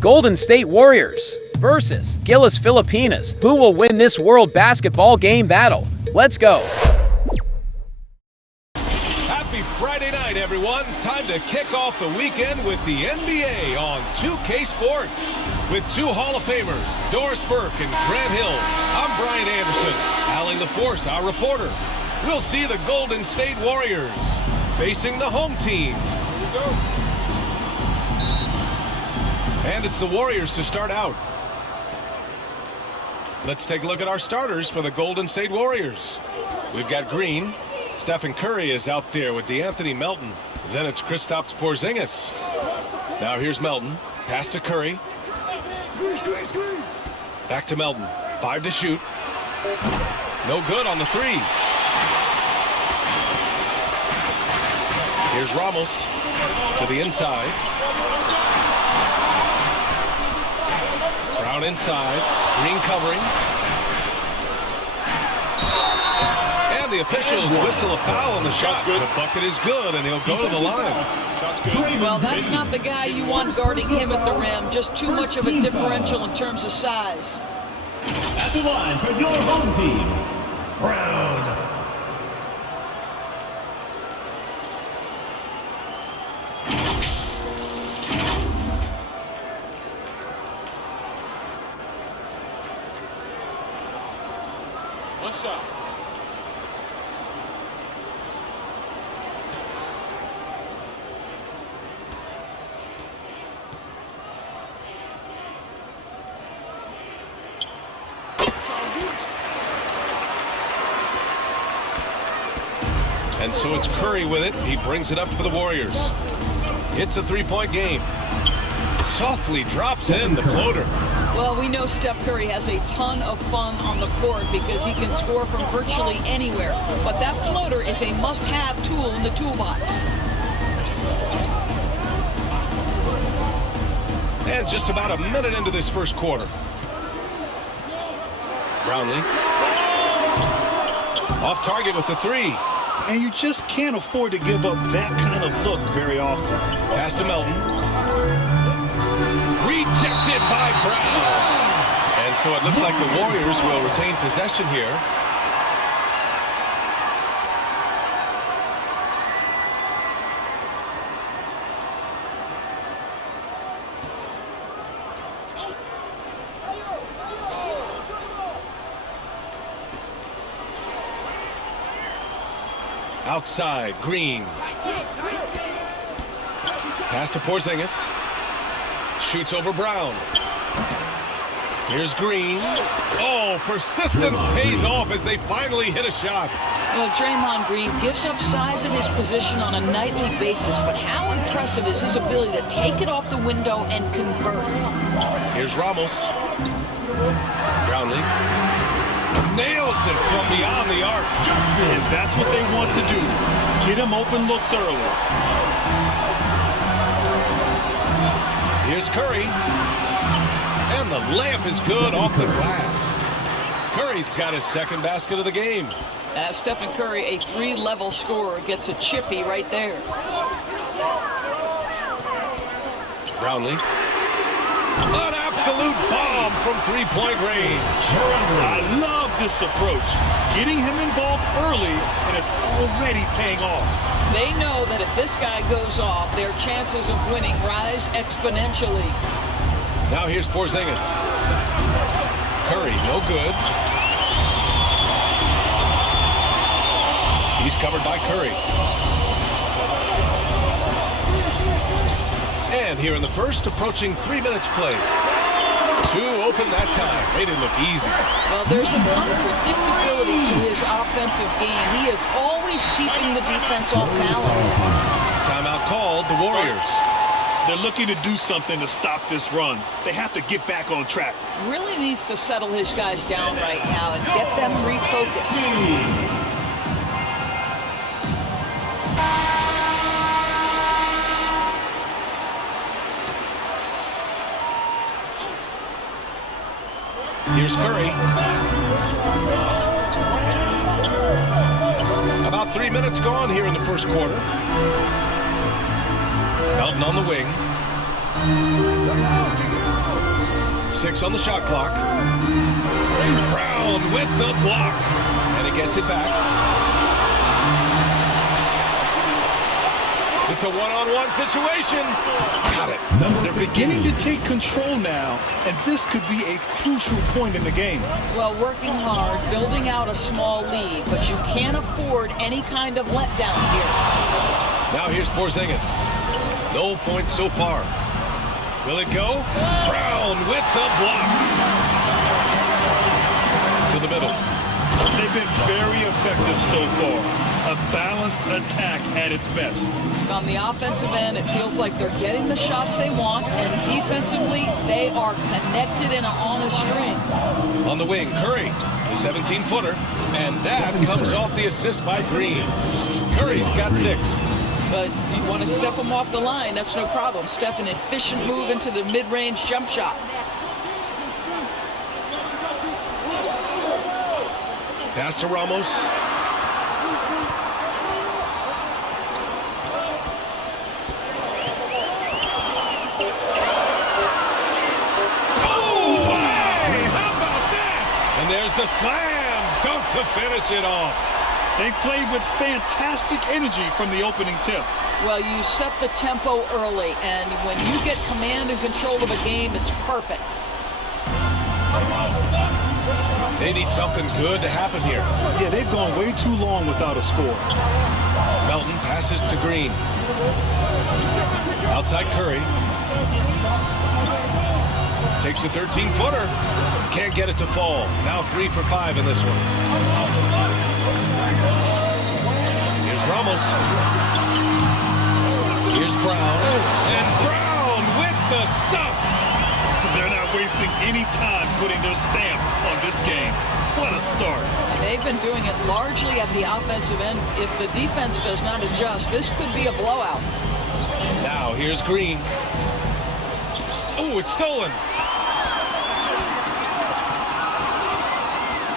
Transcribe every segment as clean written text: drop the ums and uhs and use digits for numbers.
Golden State Warriors versus GILAS Pilipinas. Who will win this World Basketball Game battle? Let's go. Happy Friday night, everyone. Time to kick off the weekend with the NBA on 2K Sports. With two Hall of Famers, Doris Burke and Grant Hill, I'm Brian Anderson. Alan LaForce, our reporter. We'll see the Golden State Warriors facing the home team. Here we go. And it's the Warriors to start out. Let's take a look at our starters for the Golden State Warriors. We've got Green. Stephen Curry is out there with DeAnthony Melton. Then it's Kristaps Porzingis. Now here's Melton. Pass to Curry. Back to Melton. 5 to shoot. No good on the 3. Here's Ramos to the inside. Brown inside. Green covering. And the officials whistle a foul on the shot. The bucket is good, and he'll go to the line. Well, that's not the guy you want guarding him at the rim. Just too much of a differential in terms of size. At the line for your home team, Brown. What's up? And so it's Curry with it. He brings it up for the Warriors. It's a three-point game. Softly drops in the floater. Well, we know Steph Curry has a ton of fun on the court because he can score from virtually anywhere. But that floater is a must-have tool in the toolbox. And just about a minute into this first quarter. Brownlee. Off target with the 3. And you just can't afford to give up that kind of look very often. Pass to Melton. Rejected by Brown. And so it looks like the Warriors will retain possession here. Outside, Green. Pass to Porzingis. Shoots over Brown. Here's Green. Oh, persistence pays off as they finally hit a shot. Well, Draymond Green gives up size at his position on a nightly basis, but how impressive is his ability to take it off the window and convert? Here's Ramos. Brownlee. Nails it from beyond the arc. And that's what they want to do. Get him open looks early. Here's Curry. And the layup is good off the glass. Curry's got his second basket of the game. Stephen Curry, a 3-level scorer, gets a chippy right there. Brownlee. An absolute bomb from three-point range. I love this approach. Getting him involved early, and it's already paying off. They know that if this guy goes off, their chances of winning rise exponentially. Now here's Porzingis. Curry, no good. He's covered by Curry. And here in the first, approaching 3 minutes played. 2 open that time. Made it look easy. Well, there's an unpredictability to his offensive game. He is always keeping the defense off balance. Timeout called, the Warriors. They're looking to do something to stop this run. They have to get back on track. Really needs to settle his guys down right now and get them refocused. Here's Curry. About 3 minutes gone here in the first quarter. Melton on the wing. 6 on the shot clock. Brown with the block. And he gets it back. It's a one-on-one situation. Got it. They're beginning to take control now, and this could be a crucial point in the game. Well, working hard, building out a small lead, but you can't afford any kind of letdown here. Now here's Porzingis. No points so far. Will it go? Brown with the block. To the middle. They've been very effective so far. A balanced attack at its best. On the offensive end, it feels like they're getting the shots they want, and defensively, they are connected in on a string. On the wing, Curry, the 17-footer, and that comes off the assist by Green. Curry's got 6. But you want to step them off the line, that's no problem. Steph, an efficient move into the mid-range jump shot. Pass to Ramos. There's the slam dunk to finish it off. They played with fantastic energy from the opening tip. Well, you set the tempo early, and when you get command and control of a game, it's perfect. They need something good to happen here. Yeah, they've gone way too long without a score. Melton passes to Green. Outside Curry. Takes the 13-footer. Can't get it to fall. Now 3 for 5 in this one. Here's Ramos. Here's Brown. And Brown with the stuff. They're not wasting any time putting their stamp on this game. What a start. And they've been doing it largely at the offensive end. If the defense does not adjust, this could be a blowout. Now here's Green. Oh, it's stolen.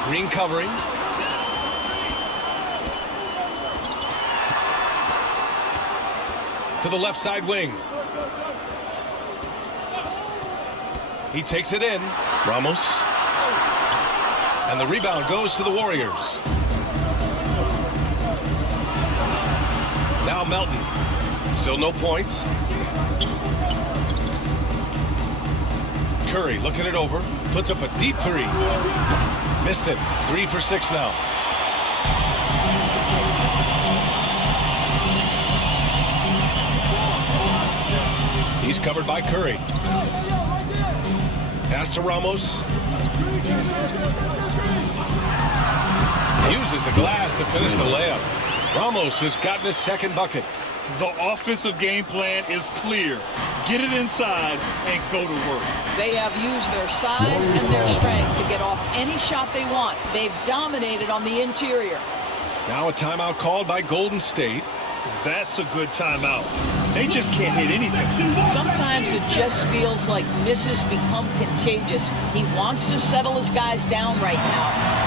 Green covering. To the left side wing. He takes it in. Ramos. And the rebound goes to the Warriors. Now Melton. Still no points. Curry looking it over. Puts up a deep 3. Missed it. 3 for 6 now. He's covered by Curry. Pass to Ramos. Uses the glass to finish the layup. Ramos has gotten his second bucket. The offensive game plan is clear. Get it inside and go to work. They have used their size and their strength to get off any shot they want. They've dominated on the interior. Now a timeout called by Golden State. That's a good timeout. They just can't hit anything. Sometimes it just feels like misses become contagious. He wants to settle his guys down right now.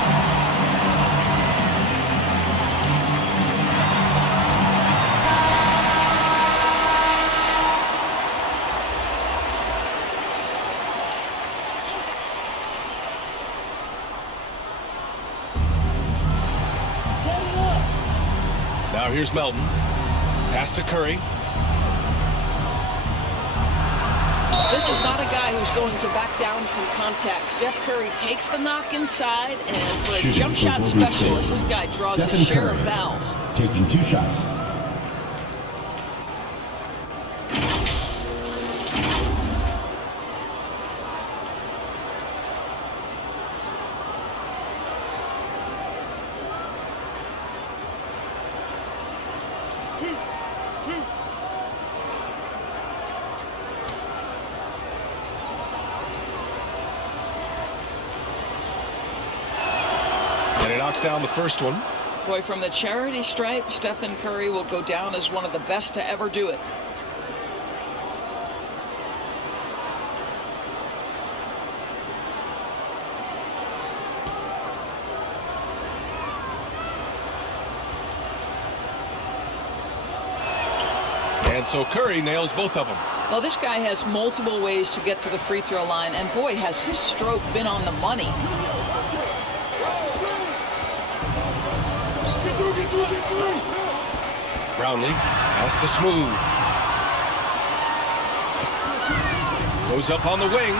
Now here's Melton. Pass to Curry. This is not a guy who's going to back down from contact. Steph Curry takes the knock inside, and for a jump shot specialist, this guy draws his share of fouls. Taking 2 shots. And he knocks down the first one. Boy, from the charity stripe, Stephen Curry will go down as one of the best to ever do it. And And so Curry nails both of them. Well, this guy has multiple ways to get to the free throw line, and boy, has his stroke been on the money. Brownlee has to Smooth. Goes up on the wing.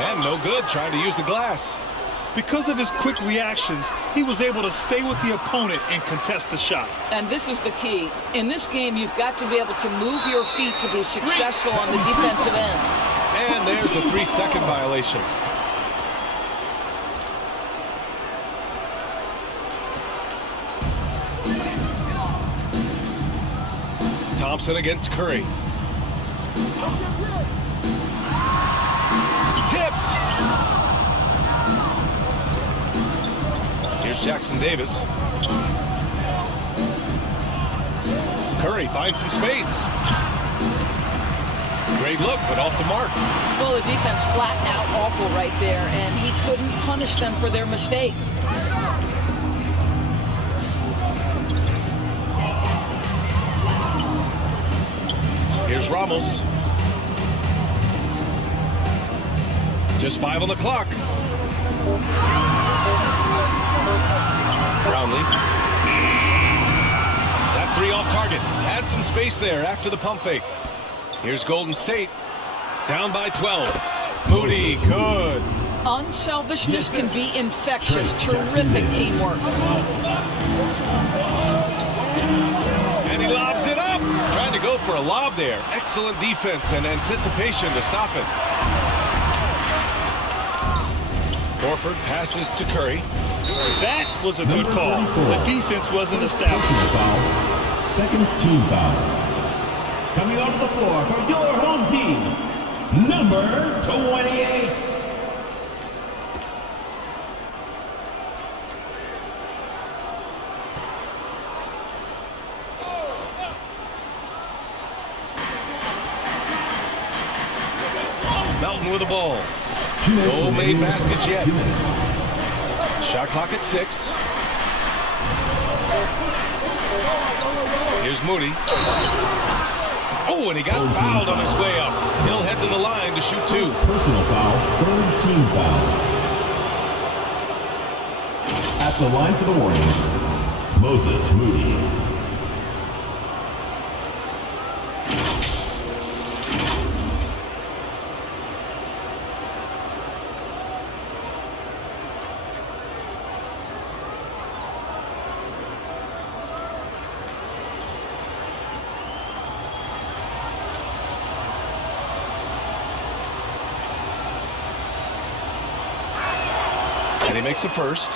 And no good, trying to use the glass. Because of his quick reactions, he was able to stay with the opponent and contest the shot. And this is the key. In this game, you've got to be able to move your feet to be successful on the defensive end. And there's a 3-second violation. Thompson against Curry. Tipped. Here's Jackson Davis. Curry finds some space. Great look, but off the mark. Well, the defense flat out awful right there, and he couldn't punish them for their mistake. Here's Ramos. Just 5 on the clock. Brownlee. That 3 off target. Had some space there after the pump fake. Here's Golden State. Down by 12. Moody, good. Unselfishness can be infectious. Terrific teamwork. And he lobs it up. Trying to go for a lob there. Excellent defense and anticipation to stop it. Horford passes to Curry. That was a good call. The defense wasn't established. Second team foul. Coming onto the floor for your home team, number 28. Melton with the ball. No made baskets yet. 2 minutes. Shot clock at 6. Here's Moody. Oh, and he got fouled on his way up. He'll head to the line to shoot 2. Personal foul, third team foul. At the line for the Warriors, Moses Moody. And he makes the first.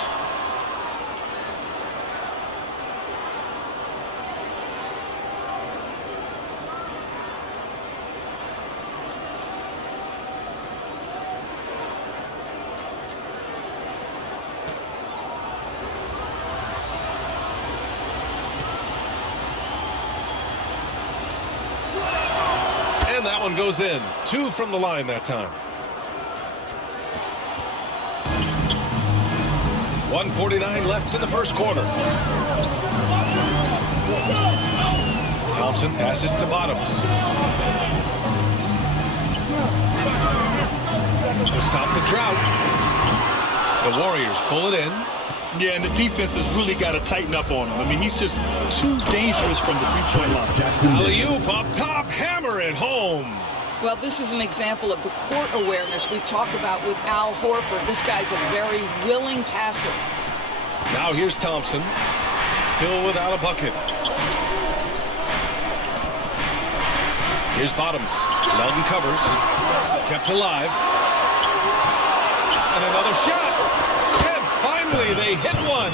And that one goes in. 2 from the line that time. 1:49 left in the first quarter. Thompson passes to Bottoms. To stop the drought. The Warriors pull it in. Yeah, and the defense has really got to tighten up on him. I mean, he's just too dangerous from the three-point line. Alley-oop up top, hammer it home. Well, this is an example of the court awareness we talk about with Al Horford. This guy's a very willing passer. Now here's Thompson, still without a bucket. Here's Bottoms. Melton covers, kept alive. And another shot. And finally they hit one.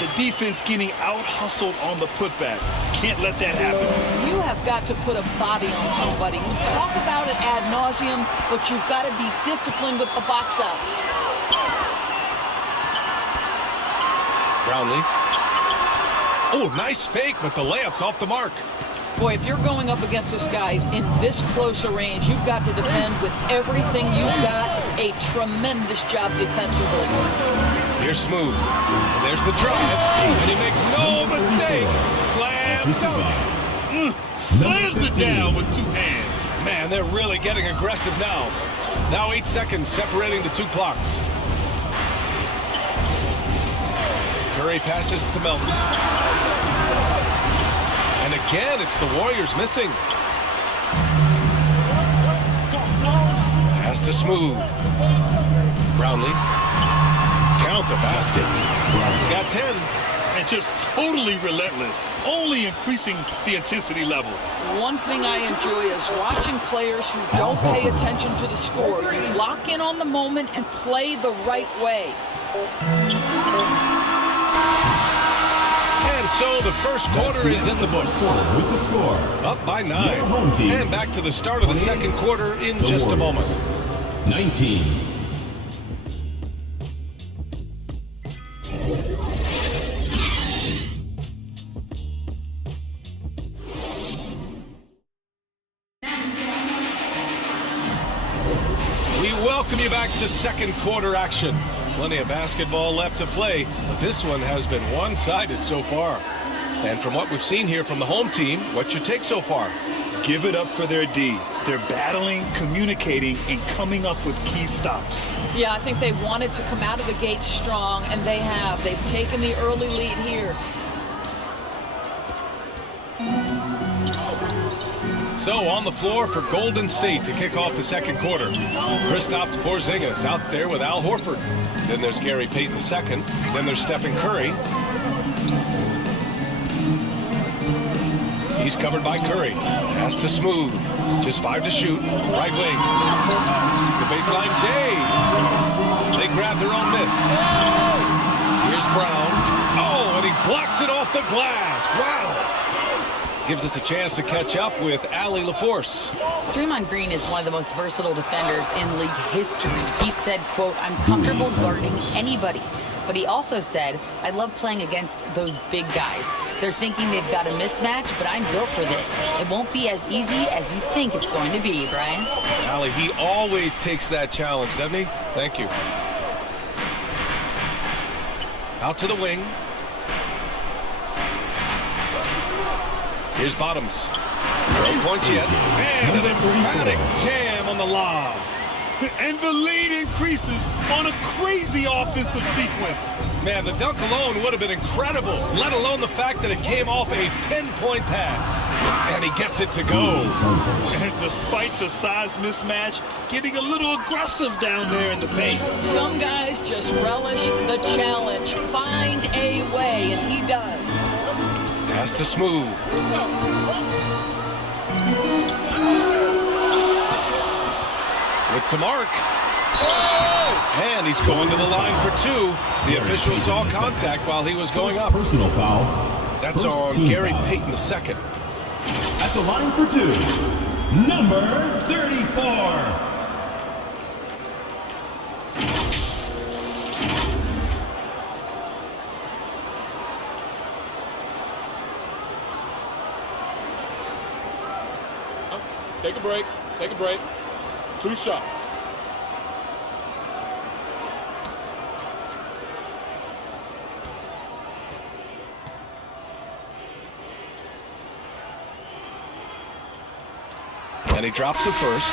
The defense getting out-hustled on the putback. Can't let that happen. You have got to put a body on somebody. We talk about it ad nauseum, but you've got to be disciplined with the box outs. Brownlee. Oh, nice fake, but the layup's off the mark. Boy, if you're going up against this guy in this close a range, you've got to defend with everything you've got. A tremendous job defensively. Here's Smooth. There's the drive. And he makes no mistake. Slam dunk. slams it down with 2 hands. Man, they're really getting aggressive now. Now 8 seconds separating the 2 clocks. Curry passes to Melton. And again, it's the Warriors missing. Pass to Smooth. Brownlee. Count the basket. He's got 10. And just totally relentless, only increasing the intensity level. One thing I enjoy is watching players who don't pay attention to the score. You lock in on the moment and play the right way. And so the first quarter is in the books. With the score. Up by 9. And back to the start of the second quarter in just a moment. 19. Welcome you back to second quarter action. Plenty of basketball left to play, but this one has been one-sided so far. And from what we've seen here from the home team, what's your take so far? Give it up for their D. They're battling, communicating, and coming up with key stops. Yeah, I think they wanted to come out of the gate strong, and they have. They've taken the early lead here. So on the floor for Golden State to kick off the second quarter. Kristaps Porzingis out there with Al Horford. Then there's Gary Payton II. Then there's Stephen Curry. He's covered by Curry. Pass to Smooth. Just 5 to shoot. Right wing. The baseline Jay. They grab their own miss. Here's Brown. Oh, and he blocks it off the glass. Wow. Gives us a chance to catch up with Allie LaForce. Draymond Green is one of the most versatile defenders in league history. He said, quote, "I'm comfortable guarding anybody." But he also said, "I love playing against those big guys. They're thinking they've got a mismatch, but I'm built for this. It won't be as easy as you think it's going to be," Brian. Allie, he always takes that challenge, doesn't he? Thank you. Out to the wing. Here's Bottoms. No points yet. And an emphatic jam on the lob. And the lead increases on a crazy offensive sequence. Man, the dunk alone would have been incredible, let alone the fact that it came off a pinpoint pass. And he gets it to go. And despite the size mismatch, getting a little aggressive down there in the paint. Some guys just relish the challenge. Find a way, and he does. Pass to Smooth. With some arc. And he's going to the line for 2. The official saw contact while he was going up. Personal foul. That's on Gary Payton II. At the line for 2, number 34. Take a break. Take a break. 2 shots. And he drops it first.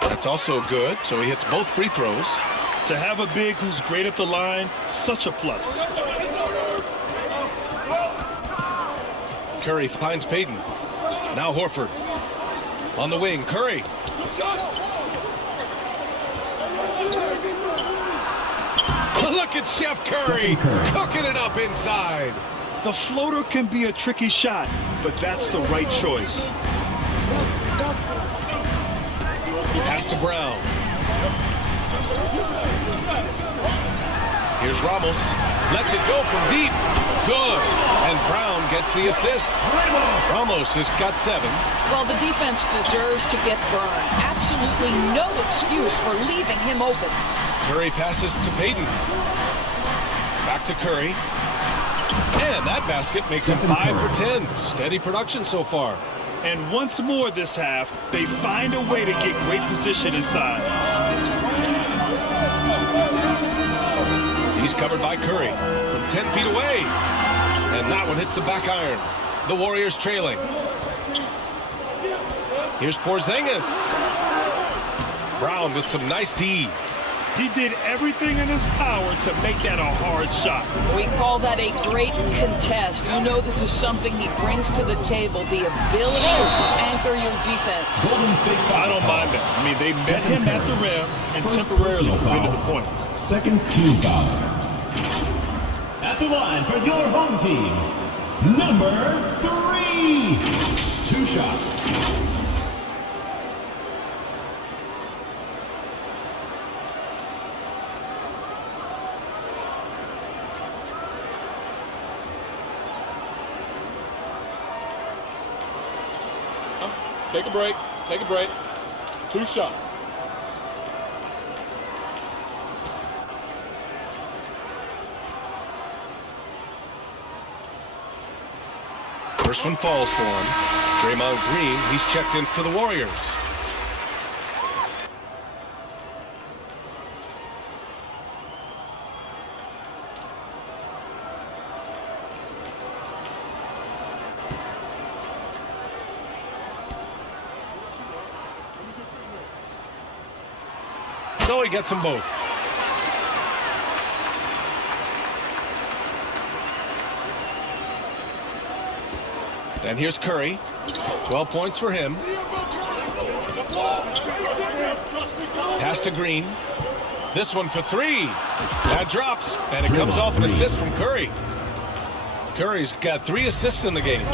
That's also good, so he hits both free throws. To have a big who's great at the line, such a plus. Curry finds Payton. Now Horford. On the wing, Curry. Look at Chef Curry cooking it up inside. The floater can be a tricky shot, but that's the right choice. Pass to Brown. Here's Ramos. Lets it go from deep. Good. And Brown gets the assist. Ramos has got 7. Well, the defense deserves to get burned. Absolutely no excuse for leaving him open. Curry passes to Payton. Back to Curry. And that basket makes him 5 for 10. Steady production so far. And once more this half, they find a way to get great position inside. He's covered by Curry from 10 feet away. And that one hits the back iron. The Warriors trailing. Here's Porzingis. Brown with some nice D. He did everything in his power to make that a hard shot. We call that a great contest. You know this is something he brings to the table, the ability to anchor your defense. I don't mind that. I mean, they met him at the rim and temporarily prevented the points. Second team foul. At the line for your home team, number 3. 2 shots. Take a break. Take a break. 2 shots. First one falls for him. Draymond Green, he's checked in for the Warriors. So he gets them both. And here's Curry. 12 points for him. Pass to Green. This one for 3. That drops, and it comes off an assist from Curry. Curry's got 3 assists in the game.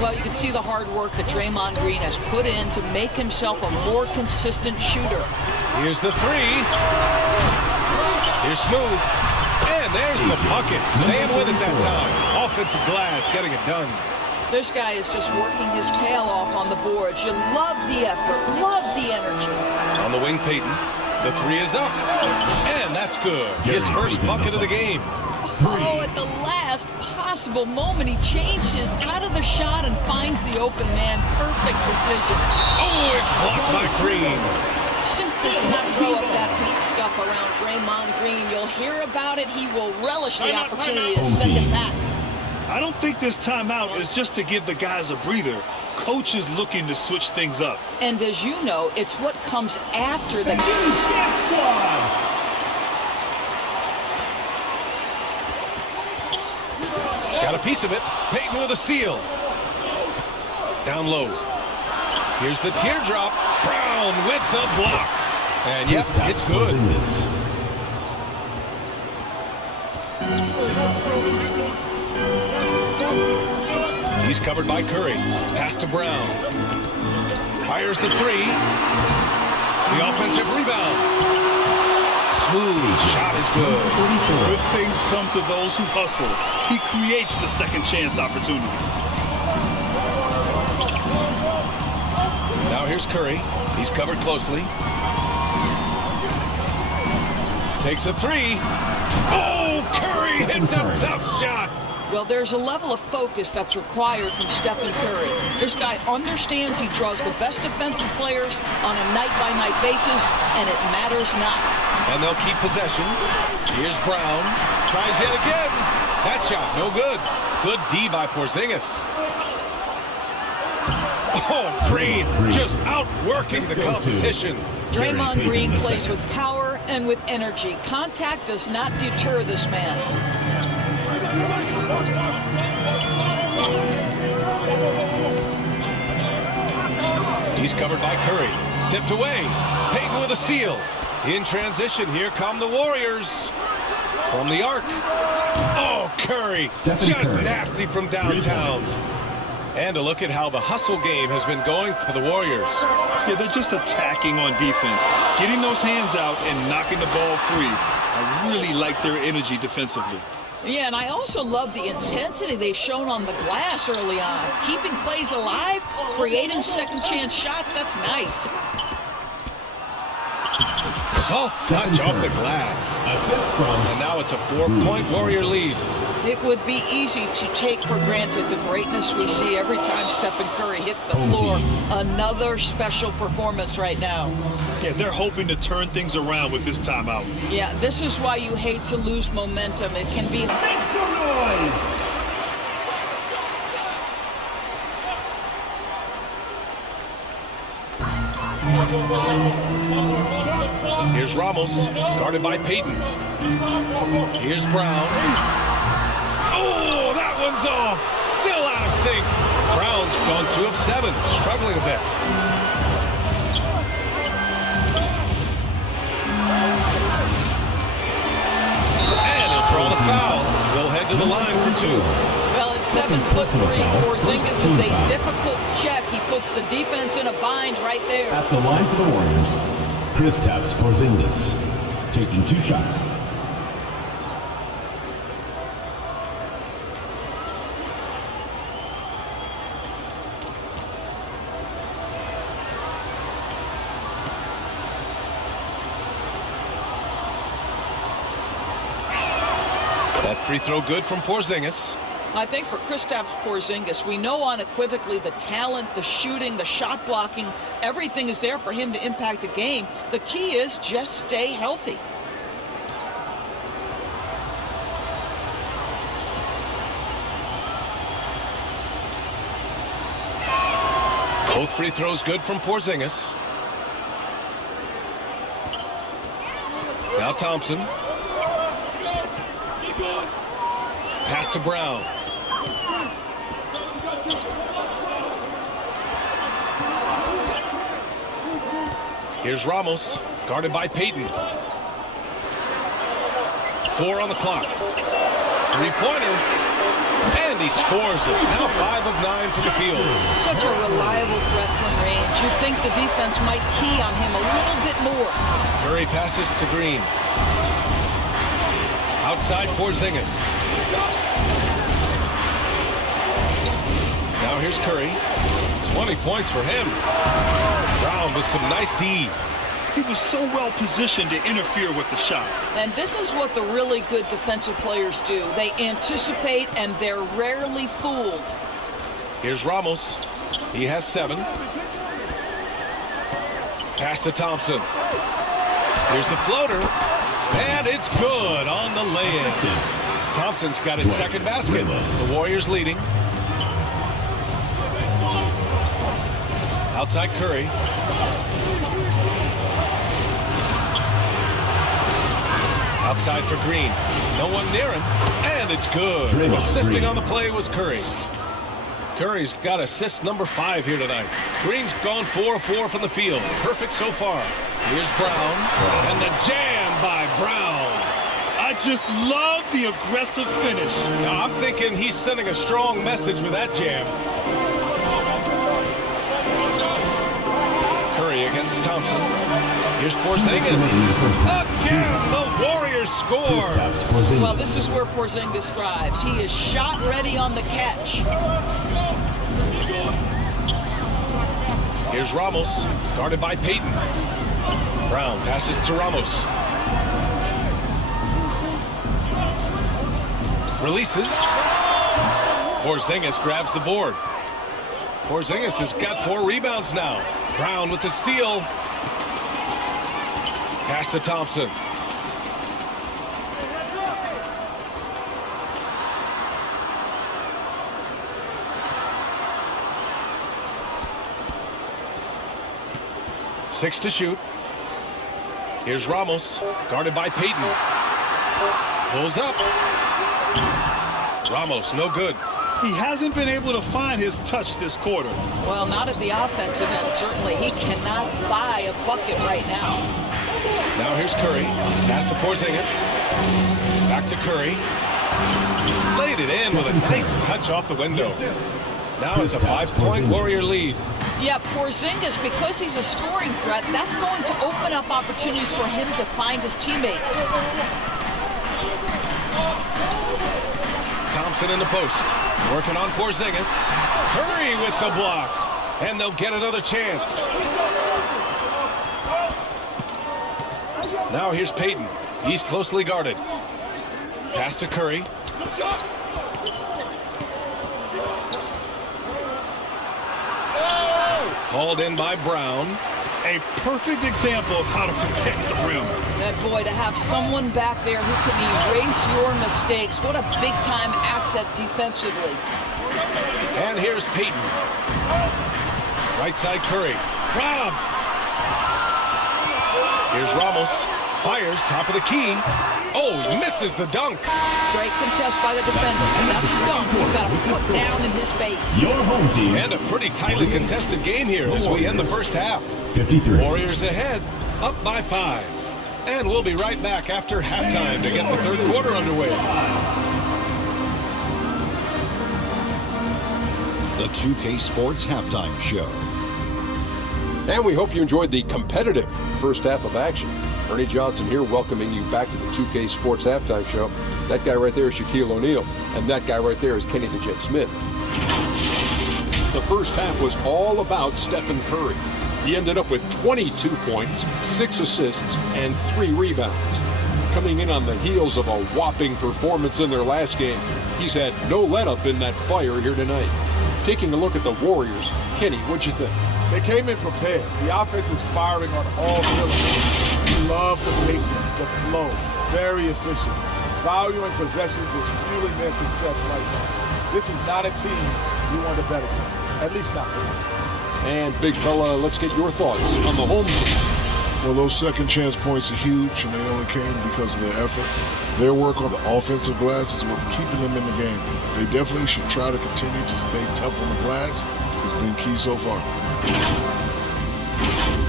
Well, you can see the hard work that Draymond Green has put in to make himself a more consistent shooter. Here's the 3. Here's Smooth. And there's the bucket. Staying with it that time. Offensive glass, getting it done. This guy is just working his tail off on the boards. You love the effort, love the energy. On the wing, Peyton. The 3 is up. And that's good. His first bucket of the game. Oh, at the last possible moment, he changes out of the shot and finds the open man. Perfect decision. Oh, it's blocked by Green. Simply cannot throw up that weak stuff around Draymond Green. You'll hear about it. He will relish the opportunity to send it back. I don't think this timeout is just to give the guys a breather. Coach is looking to switch things up. And as you know, it's what comes after the Got a piece of it. Peyton with a steal. Down low. Here's the teardrop. Brown with the block. And yep, it's good. He's covered by Curry. Pass to Brown. Fires the 3. The offensive rebound. Smooth shot is good. Good things come to those who hustle. He creates the second chance opportunity. Now here's Curry. He's covered closely. Takes a 3. Oh, Curry hits a tough shot. Well, there's a level of focus that's required from Stephen Curry. This guy understands he draws the best defensive players on a night-by-night basis, and it matters not. And they'll keep possession. Here's Brown. Tries yet again. That shot, no good. Good D by Porzingis. Oh, Green just outworking the competition. Draymond Green plays with power and with energy. Contact does not deter this man. He's covered by Curry. Tipped away. Peyton with a steal. In transition, here come the Warriors. From the arc. Oh, Curry. Just nasty from downtown. And a look at how the hustle game has been going for the Warriors. Yeah, they're just attacking on defense. Getting those hands out and knocking the ball free. I really like their energy defensively. Yeah, and I also love the intensity they've shown on the glass early on. Keeping plays alive, creating second chance shots, that's nice. Soft touch off the glass. Assist from. And now it's a 4-point Warrior lead. It would be easy to take for granted the greatness we see every time Stephen Curry hits the floor. Another special performance right now. Yeah, they're hoping to turn things around with this timeout. Yeah, this is why you hate to lose momentum. It can be... Make some noise! Here's Ramos, guarded by Payton. Here's Brown. Oh, that one's off. Still out of sync. Brown's gone 2 of 7, struggling a bit. And he'll draw the foul. They'll head to the line for 2. Well, at 7'3", Porzingis is a difficult check. He puts the defense in a bind right there. At the line for the Warriors, Kristaps Porzingis, taking 2 shots. That free throw good from Porzingis. I think for Kristaps Porzingis, we know unequivocally the talent, the shooting, the shot blocking, everything is there for him to impact the game. The key is just stay healthy. Both free throws good from Porzingis. Now Thompson. Pass to Brown. Here's Ramos, guarded by Payton. 4 on the clock. 3-pointer. And he scores it. Now 5 of 9 from the field. Such a reliable threat from range. You'd think the defense might key on him a little bit more. Curry passes to Green. Outside Porzingis. Now here's Curry. 20 points for him. Brown with some nice D. He was so well positioned to interfere with the shot. And this is what the really good defensive players do. They anticipate and they're rarely fooled. Here's Ramos. He has 7. Pass to Thompson. Here's the floater. And it's good on the lay-in. Thompson's got his second basket. The Warriors leading. Outside Curry. Outside for Green. No one near him. And it's good. Assisting on the play was Curry. Curry's got assist number 5 here tonight. Green's gone 4 of 4 from the field. Perfect so far. Here's Brown. And the jam by Brown. I just love the aggressive finish. Now, I'm thinking he's sending a strong message with that jam. Curry against Thompson. Here's Porzingis. Again, the Warriors score. Well, this is where Porzingis thrives. He is shot ready on the catch. Here's Ramos, guarded by Payton. Brown passes to Ramos. Releases. Porzingis grabs the board. Porzingis has got 4 rebounds now. Brown with the steal. Pass to Thompson. Six to shoot. Here's Ramos, guarded by Payton. Pulls up. Ramos, no good. He hasn't been able to find his touch this quarter. Well, not at the offensive end, certainly. He cannot buy a bucket right now. Now here's Curry. Pass to Porzingis. Back to Curry. Laid it in with a nice touch off the window. Now it's a 5-point Warrior lead. Yeah, Porzingis, because he's a scoring threat, that's going to open up opportunities for him to find his teammates. Thompson in the post. Working on Porzingis. Curry with the block. And they'll get another chance. Now here's Payton. He's closely guarded. Pass to Curry. Hauled in by Brown. A perfect example of how to protect the rim. That boy, to have someone back there who can erase your mistakes. What a big-time asset defensively. And here's Payton. Right side Curry. Robbed. Here's Ramos. Fires top of the key. Oh, misses the dunk. Great contest by the defender. And that's dunk. You've got to put down in his face. Your home team. And a pretty tightly contested game here as we end the first half. 53. Warriors ahead, up by 5. And we'll be right back after halftime to get the third quarter underway. The 2K Sports Halftime Show. And we hope you enjoyed the competitive first half of action. Ernie Johnson here welcoming you back to the 2K Sports Halftime Show. That guy right there is Shaquille O'Neal, and that guy right there is Kenny the Jet Smith. The first half was all about Stephen Curry. He ended up with 22 points, 6 assists, and 3 rebounds. Coming in on the heels of a whopping performance in their last game, he's had no let-up in that fire here tonight. Taking a look at the Warriors, Kenny, what'd you think? They came in prepared. The offense is firing on all cylinders. Love the patience, the flow, very efficient. Valuing possessions is fueling their success right now. This is not a team you want to bet against, at least not for me. And big fella, let's get your thoughts on the home team. Well, those second chance points are huge, and they only came because of their effort. Their work on the offensive glass is what's keeping them in the game. They definitely should try to continue to stay tough on the glass. It's been key so far.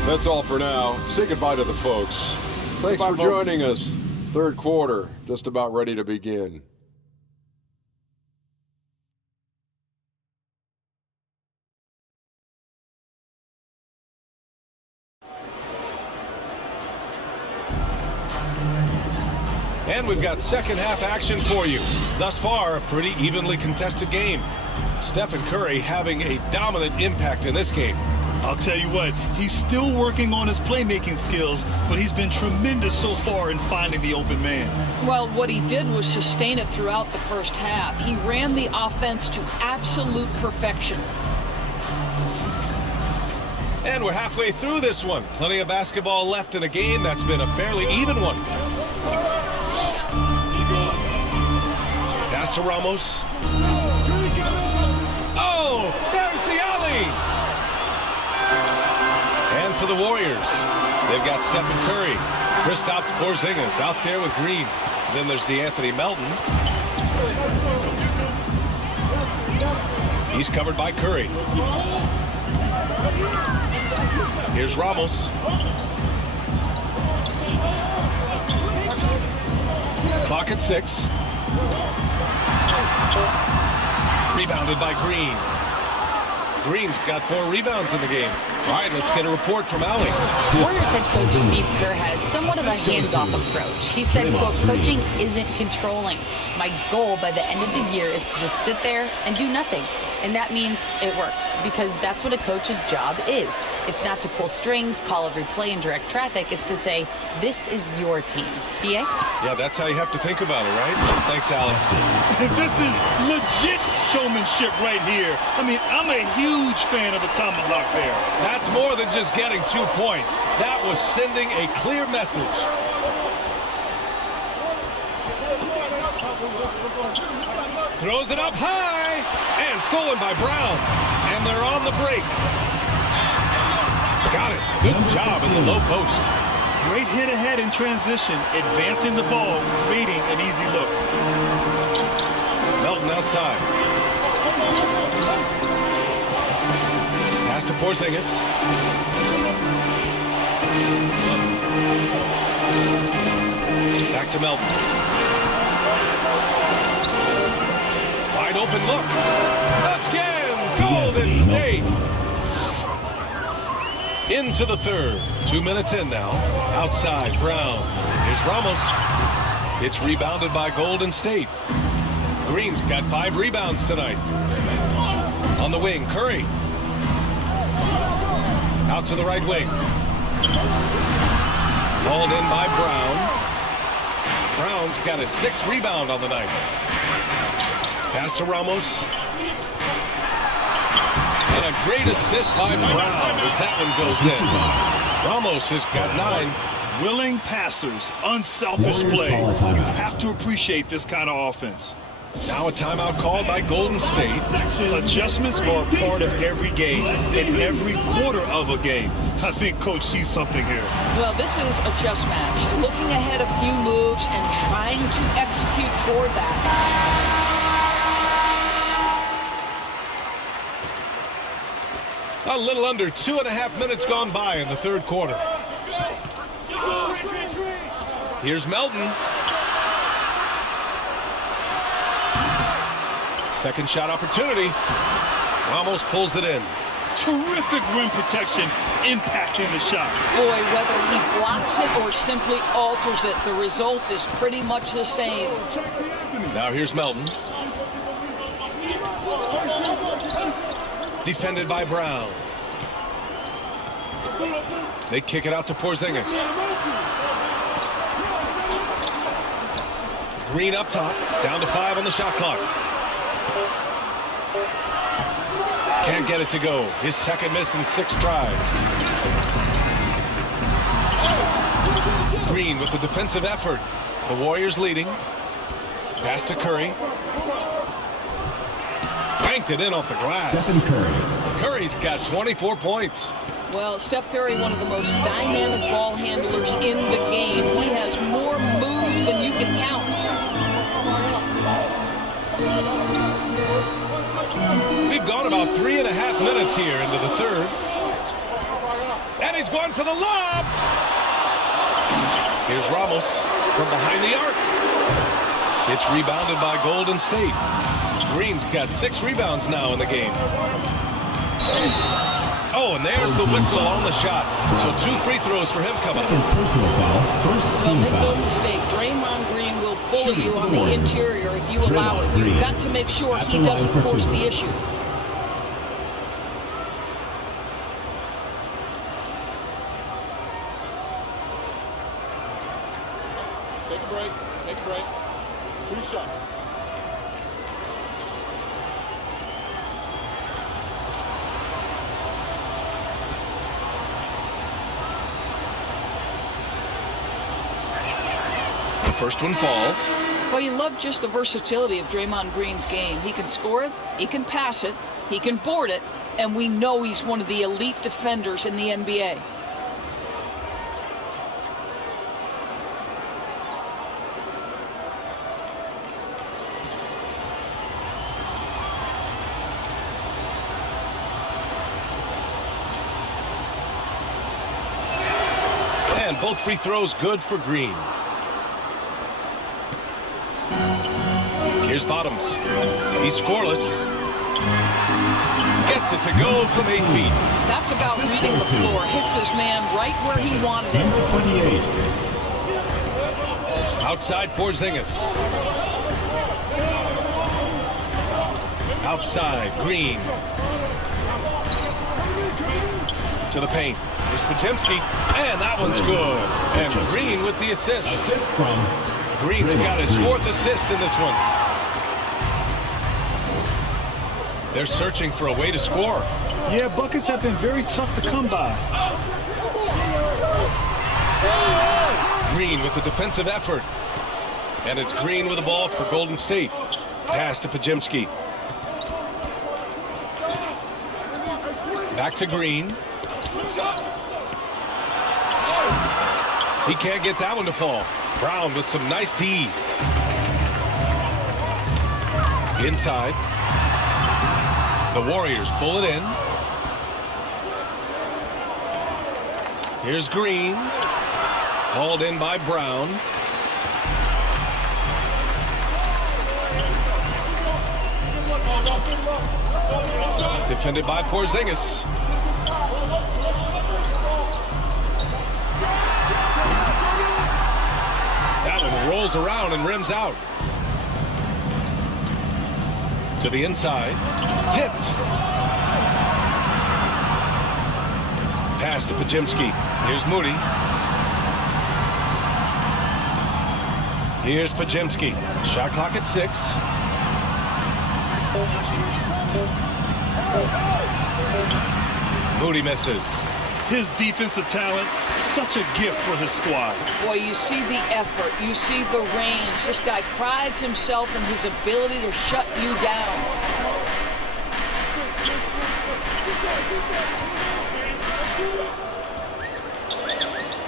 That's all for now. Say goodbye to the folks. Thanks for joining us. Third quarter, just about ready to begin. And we've got second half action for you. Thus far, a pretty evenly contested game. Stephen Curry having a dominant impact in this game. I'll tell you what, he's still working on his playmaking skills, but he's been tremendous so far in finding the open man. Well, what he did was sustain it throughout the first half. He ran the offense to absolute perfection. And we're halfway through this one. Plenty of basketball left in a game that's been a fairly even one. Pass to Ramos. Oh, there's the alley! And for the Warriors, they've got Stephen Curry. Kristaps Porzingis out there with Green. Then there's DeAnthony Melton. He's covered by Curry. Here's Ramos. Clock at 6. Rebounded by Green. Green's got 4 rebounds in the game. All right, let's get a report from Allie. Warriors head coach Steve Kerr has somewhat of a hands-off approach. He said, quote, coaching isn't controlling. My goal by the end of the year is to just sit there and do nothing. And that means it works, because that's what a coach's job is. It's not to pull strings, call every play, and direct traffic. It's to say, this is your team. BA? Yeah, that's how you have to think about it, right? Thanks, Alex. This is legit showmanship right here. I mean, I'm a huge fan of the tomahawk there. That's more than just getting 2 points. That was sending a clear message. Throws it up high. And stolen by Brown. And they're on the break. Got it. Good job in the low post. Great hit ahead in transition, advancing the ball, creating an easy look. Melton outside. Pass to Porzingis. Back to Melton. Wide open look. Again, Golden State. Into the third. 2 minutes in now. Outside, Brown. Here's Ramos. It's rebounded by Golden State. Green's got 5 rebounds tonight. On the wing, Curry. Out to the right wing. Hauled in by Brown. Brown's got his 6th rebound on the night. Pass to Ramos. And a great assist by Brown as that one goes in. Ramos has got 9. Willing passers, unselfish play. You have to appreciate this kind of offense. Now a timeout called by Golden State. Adjustments are a part of every game, in every quarter of a game. I think Coach sees something here. Well, this is a chess match. Looking ahead a few moves and trying to execute toward that. A little under 2.5 minutes gone by in the 3rd quarter. Here's Melton. Second shot opportunity. Ramos pulls it in. Terrific rim protection, impacting the shot. Boy, whether he blocks it or simply alters it, the result is pretty much the same. Now here's Melton. Defended by Brown. They kick it out to Porzingis. Green up top, down to 5 on the shot clock. Can't get it to go. His 2nd miss in 6 tries. Green with the defensive effort. The Warriors leading. Pass to Curry. Banked it in off the glass. Stephen Curry. Curry's got 24 points. Well, Steph Curry, one of the most dynamic ball handlers in the game. He has more moves than you can count. We've gone about 3.5 minutes here into the 3rd. And he's going for the lob. Here's Ramos from behind the arc. It's rebounded by Golden State. Green's got 6 rebounds now in the game. Oh, and there's the whistle on the shot. So 2 free throws for him coming. Second personal foul. First Well, team make no foul. mistake, Draymond Green will bully you on the interior if you allow it. You've got to make sure he doesn't force the issue. Take a break. Take a break. 2 shots. The first one falls. Well, you love just the versatility of Draymond Green's game. He can score it, he can pass it, he can board it, and we know he's one of the elite defenders in the NBA. And both free throws good for Green. Here's Bottoms. He's scoreless. Gets it to go from 8 feet. That's about reading the floor. Hits his man right where he wanted it. Number 28. Outside Porzingis. Outside Green. To the paint. Here's Podziemski. And that one's good. And Green with the assist. Assist from Green's got his 4th assist in this one. They're searching for a way to score. Yeah, buckets have been very tough to come by. Green with the defensive effort. And it's Green with the ball for Golden State. Pass to Podziemski. Back to Green. He can't get that one to fall. Brown with some nice D. Inside. The Warriors pull it in. Here's Green. Hauled in by Brown. Defended by Porzingis. That one rolls around and rims out. To the inside. Tipped. Pass to Podziemski. Here's Moody. Here's Pajemski. Shot clock at 6. Moody misses. His defensive talent, such a gift for his squad. Boy, you see the effort, you see the range. This guy prides himself in his ability to shut you down.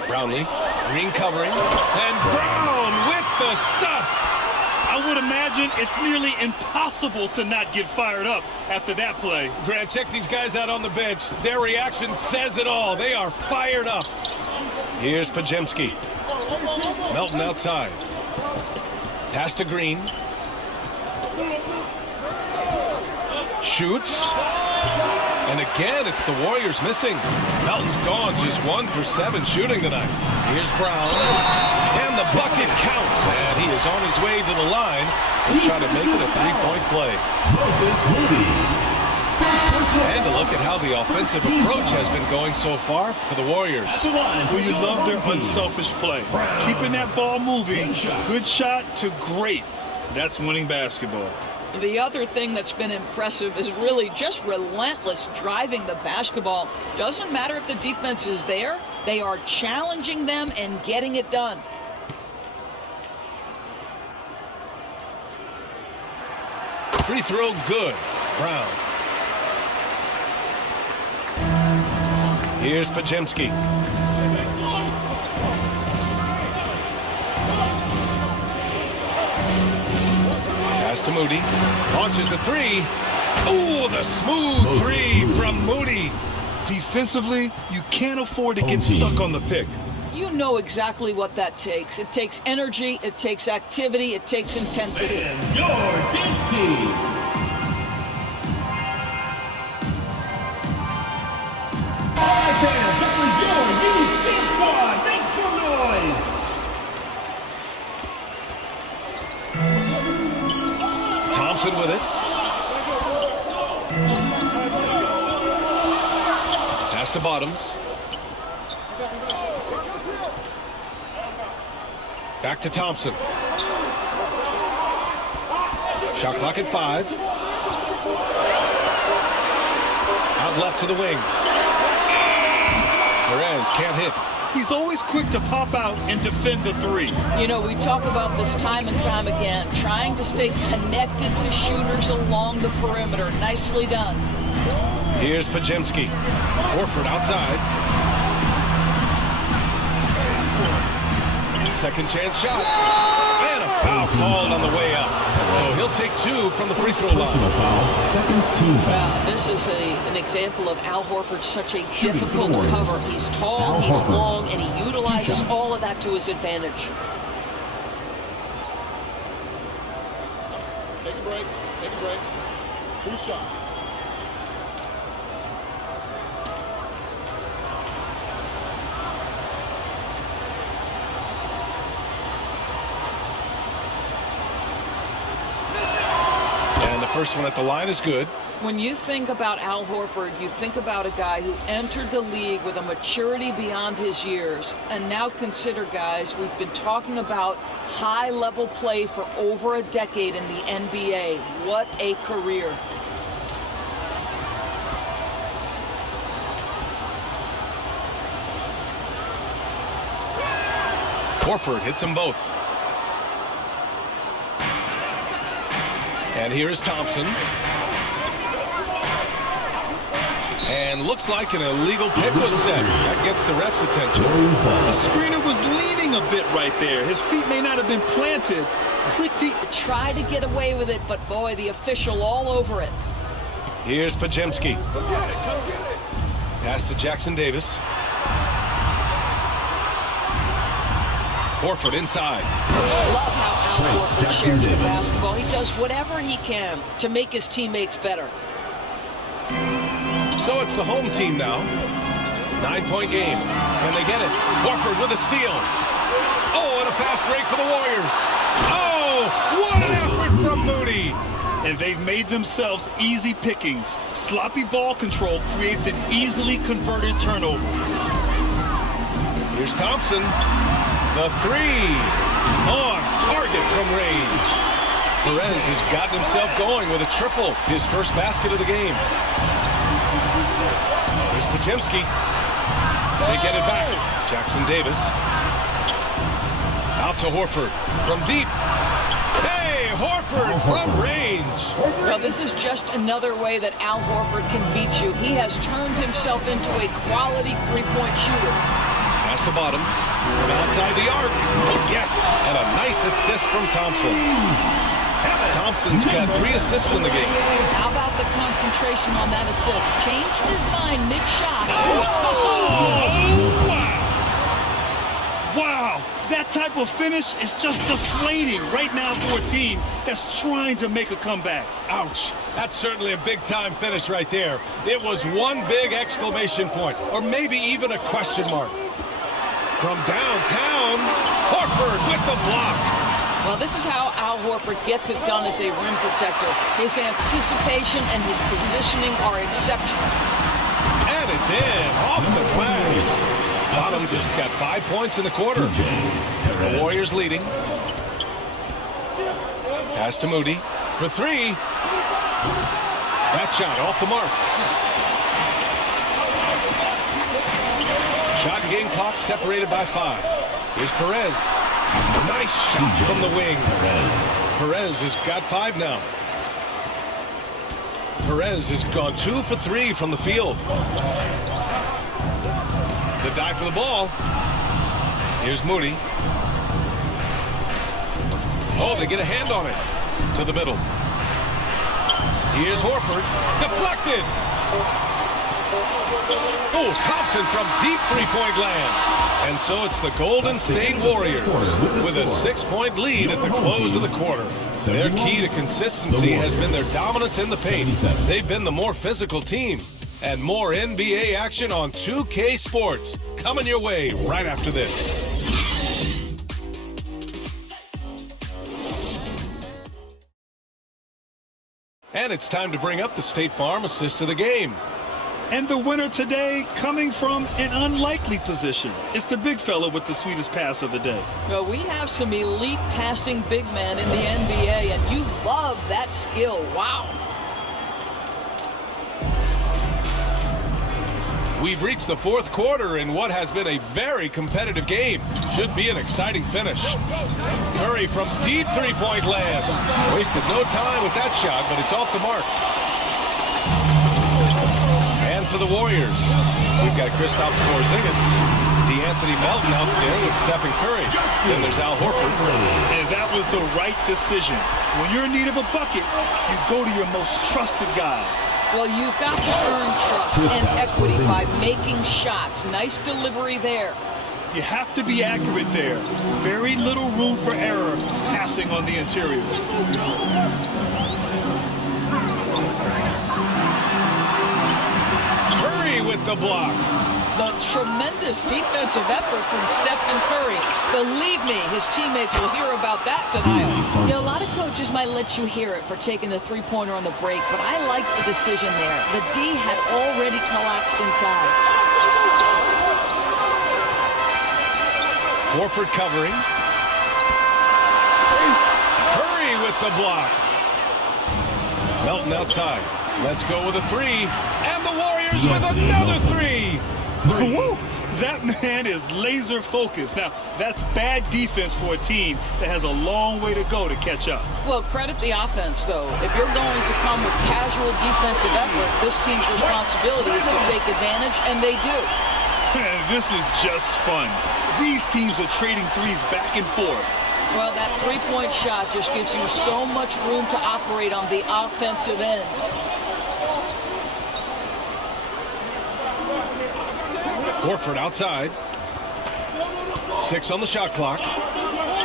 Brownlee, green covering, and Brown with the stuff. I would imagine it's nearly impossible to not get fired up after that play. Grant, check these guys out on the bench. Their reaction says it all. They are fired up. Here's Pajemski. Melton outside. Pass to Green. Shoots. And again, it's the Warriors missing. Melton's gone, just 1 for 7 shooting tonight. Here's Brown. And the bucket counts. And he is on his way to the line. He'll try to make it a 3-point play. And to look at how the offensive approach has been going so far for the Warriors. Well, you love their unselfish play. Keeping that ball moving. Good shot to great. That's winning basketball. The other thing that's been impressive is really just relentless driving the basketball. Doesn't matter if the defense is there, they are challenging them and getting it done. Free throw good. Brown. Here's Pajemski. Pass to Moody. Launches a 3. Ooh, the smooth 3 from Moody. Defensively, you can't afford to get stuck on the pick. You know exactly what that takes. It takes energy, it takes activity, it takes intensity. And your dance team. All right, fans, that was your youth dance squad. Make some noise. Thompson with it. Pass to Bottoms. Back to Thompson. Shot clock at 5. Out left to the wing. Perez can't hit. He's always quick to pop out and defend the 3. You know, we talk about this time and time again, trying to stay connected to shooters along the perimeter. Nicely done. Here's Pajemski. Horford outside. Second chance shot. And a foul called on the way up. So he'll take 2 from the free throw line. Second team foul. Wow, this is an example of Al Horford, such a difficult cover. He's tall, he's long, and he utilizes all of that to his advantage. Take a break. Take a break. 2 shots. First one at the line is good. When you think about Al Horford, you think about a guy who entered the league with a maturity beyond his years. And now consider, guys, we've been talking about high-level play for over a decade in the NBA. What a career. Horford hits them both. And here is Thompson. And looks like an illegal pick was set. That gets the ref's attention. The screener was leaning a bit right there. His feet may not have been planted. Try to get away with it, but boy, the official all over it. Here's Pajemski. Pass to Jackson Davis. Horford inside. Love how Al Horford shares the basketball. He does whatever he can to make his teammates better. So it's the home team now. 9-point game. Can they get it? Horford with a steal. Oh, and a fast break for the Warriors. Oh, what an effort from Moody. And they've made themselves easy pickings. Sloppy ball control creates an easily converted turnover. Here's Thompson. The 3. On target from range. Perez has gotten himself going with a triple, his first basket of the game. Here's Potemski. They get it back. Jackson Davis. Out to Horford from deep. Hey, Horford from range. Well, this is just another way that Al Horford can beat you. He has turned himself into a quality three-point shooter. Pass to Bottoms. From outside the arc. Yes, and a nice assist from Thompson. Thompson's got 3 assists in the game. How about the concentration on that assist? Changed his mind mid-shot. Oh, wow. Wow, that type of finish is just deflating right now for a team that's trying to make a comeback. Ouch. That's certainly a big-time finish right there. It was one big exclamation point, or maybe even a question mark. From downtown, Horford with the block. Well, this is how Al Horford gets it done as a rim protector. His anticipation and his positioning are exceptional. And it's in, off the glass. Bottoms just got 5 points in the quarter. The Warriors leading. Pass to Moody for 3. That shot off the mark. Shot and game clock separated by 5. Here's Perez. Nice shot from the wing. Perez has got 5 now. Perez has gone 2 for 3 from the field. The dive for the ball. Here's Moody. Oh, they get a hand on it. To the middle. Here's Horford. Deflected. Oh, Thompson from deep three-point land. And so it's the Golden State Warriors with a 6-point lead at the close of the quarter. Their key to consistency has been their dominance in the paint. They've been the more physical team. And more NBA action on 2K Sports coming your way right after this. And it's time to bring up the State Farm assist of the game. And the winner today coming from an unlikely position. It's the big fella with the sweetest pass of the day. Well, we have some elite passing big men in the NBA, and you love that skill. Wow. We've reached the 4th quarter in what has been a very competitive game. Should be an exciting finish. Curry from deep three-point land. Wasted no time with that shot, but it's off the mark. And for the Warriors, we've got Kristaps Porzingis, DeAnthony Melton out there with Stephen Curry. Then there's Al Horford. And that was the right decision. When you're in need of a bucket, you go to your most trusted guys. Well, you've got to earn trust and equity by making shots. Nice delivery there. You have to be accurate there. Very little room for error passing on the interior. Curry with the block. The tremendous defensive effort from Stephen Curry. Believe me, his teammates will hear about that tonight. You know, a lot of coaches might let you hear it for taking the three-pointer on the break, but I like the decision there. The D had already collapsed inside. Horford covering. Curry with the block. Melton outside. Let's go with a 3. And the Warriors with another 3. Woo! That man is laser focused. Now, that's bad defense for a team that has a long way to go to catch up. Well, credit the offense, though. If you're going to come with casual defensive effort, this team's responsibility is to take advantage, and they do. Man, this is just fun. These teams are trading threes back and forth. Well, that three-point shot just gives you so much room to operate on the offensive end. Horford outside. 6 on the shot clock.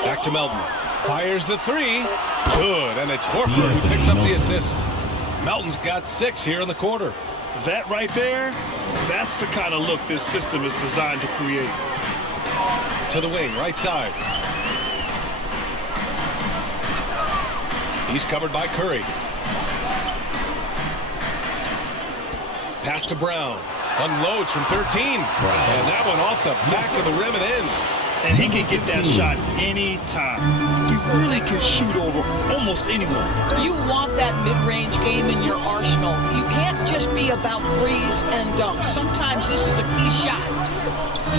Back to Melton. Fires the 3. Good, and it's Horford who picks up the assist. Melton's got 6 here in the quarter. That right there, that's the kind of look this system is designed to create. To the wing, right side. He's covered by Curry. Pass to Brown. Unloads from 13. And that one off the back of the rim and in. And he can get that shot anytime. He really can shoot over almost anyone. You want that mid-range game in your arsenal. You can't just be about threes and dunks. Sometimes this is a key shot.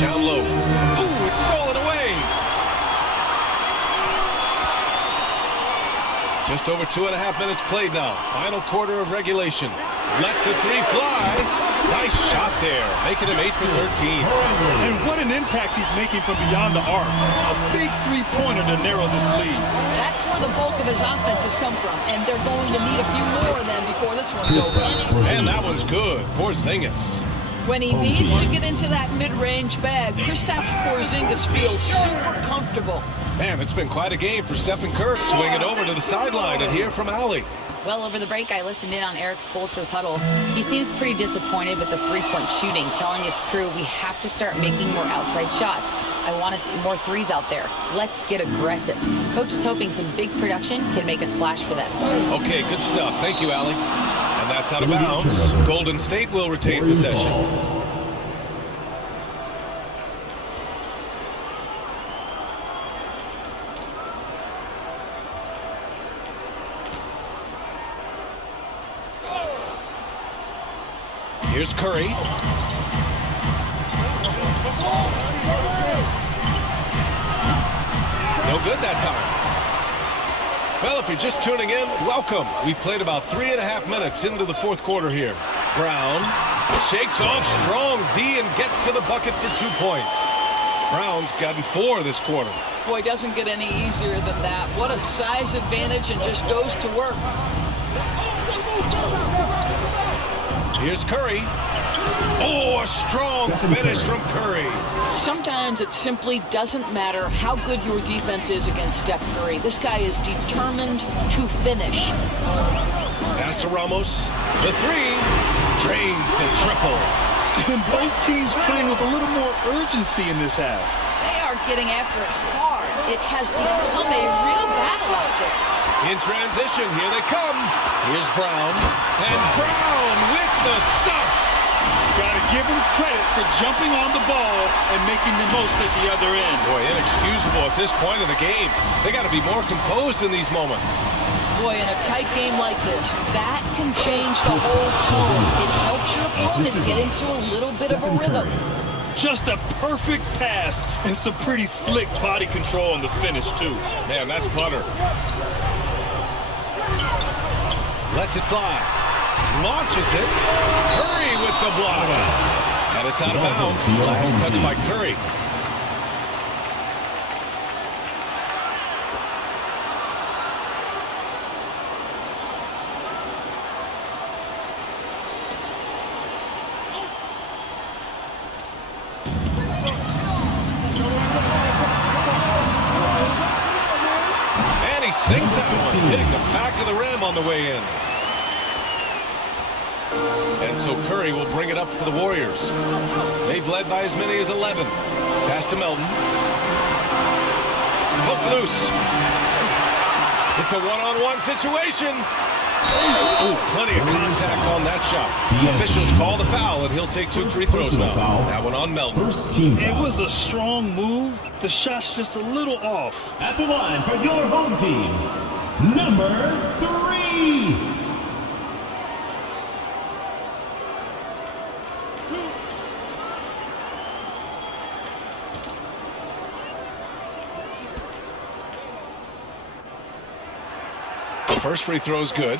Down low. Ooh, it's stolen away. Just over 2.5 minutes played now. Final quarter of regulation. Lets the three fly. Nice shot there, making him 8 for 13. And what an impact he's making from beyond the arc. A big three-pointer to narrow this lead. That's where the bulk of his offenses come from, and they're going to need a few more of them before this one's over. And that one's good. Porzingis. When he needs to get into that mid-range bag, Kristaps Porzingis feels super comfortable. Man, it's been quite a game for Stephen Curry. Swing it over to the sideline and hear from Allie. Well, over the break, I listened in on Eric Spoelstra's huddle. He seems pretty disappointed with the three-point shooting, telling his crew we have to start making more outside shots. I want to see more threes out there. Let's get aggressive. Coach is hoping some big production can make a splash for them. Okay, good stuff. Thank you, Allie. And that's out of bounds. Golden State will retain possession. Here's Curry. No good that time. Well, if you're just tuning in, welcome. We've played about 3.5 minutes into the fourth quarter here. Brown shakes off strong D and gets to the bucket for 2 points. Brown's gotten 4 this quarter. Boy, doesn't get any easier than that. What a size advantage, and just goes to work. Here's Curry. Oh, a strong finish from Curry. Sometimes it simply doesn't matter how good your defense is against Steph Curry. This guy is determined to finish. Pass to Ramos. The three drains the triple. And both teams playing with a little more urgency in this half. They are getting after it hard. It has become a real battle out there. In transition, here they come. Here's Brown. And Brown with the stuff. Gotta give him credit for jumping on the ball and making the most at the other end. Boy, inexcusable at this point in the game. They got to be more composed in these moments. Boy, in a tight game like this, that can change the whole tone. It helps your opponent get into a little bit of a rhythm. Just a perfect pass and some pretty slick body control on the finish, too. Man, that's butter. Lets it fly. Launches it. Curry with the block. And it's out of bounds. Last touch by Curry. And he sinks that one, hitting the back of the rim on the way in. And so Curry will bring it up for the Warriors. They've led by as many as 11. Pass to Melton. Hook loose. It's a one-on-one situation. Oh, plenty of contact on that shot. The officials call the foul, and he'll take 2 free throws now. That one on Melton. It was a strong move. The shot's just a little off. At the line for your home team, number 3. First free throw is good.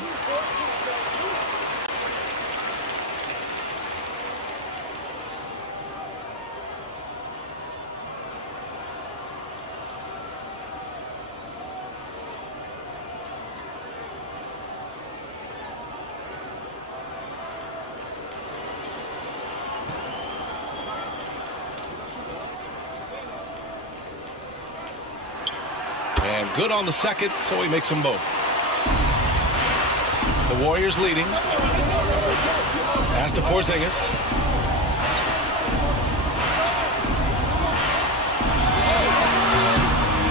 And good on the second, so he makes them both. The Warriors leading. Pass to Porzingis.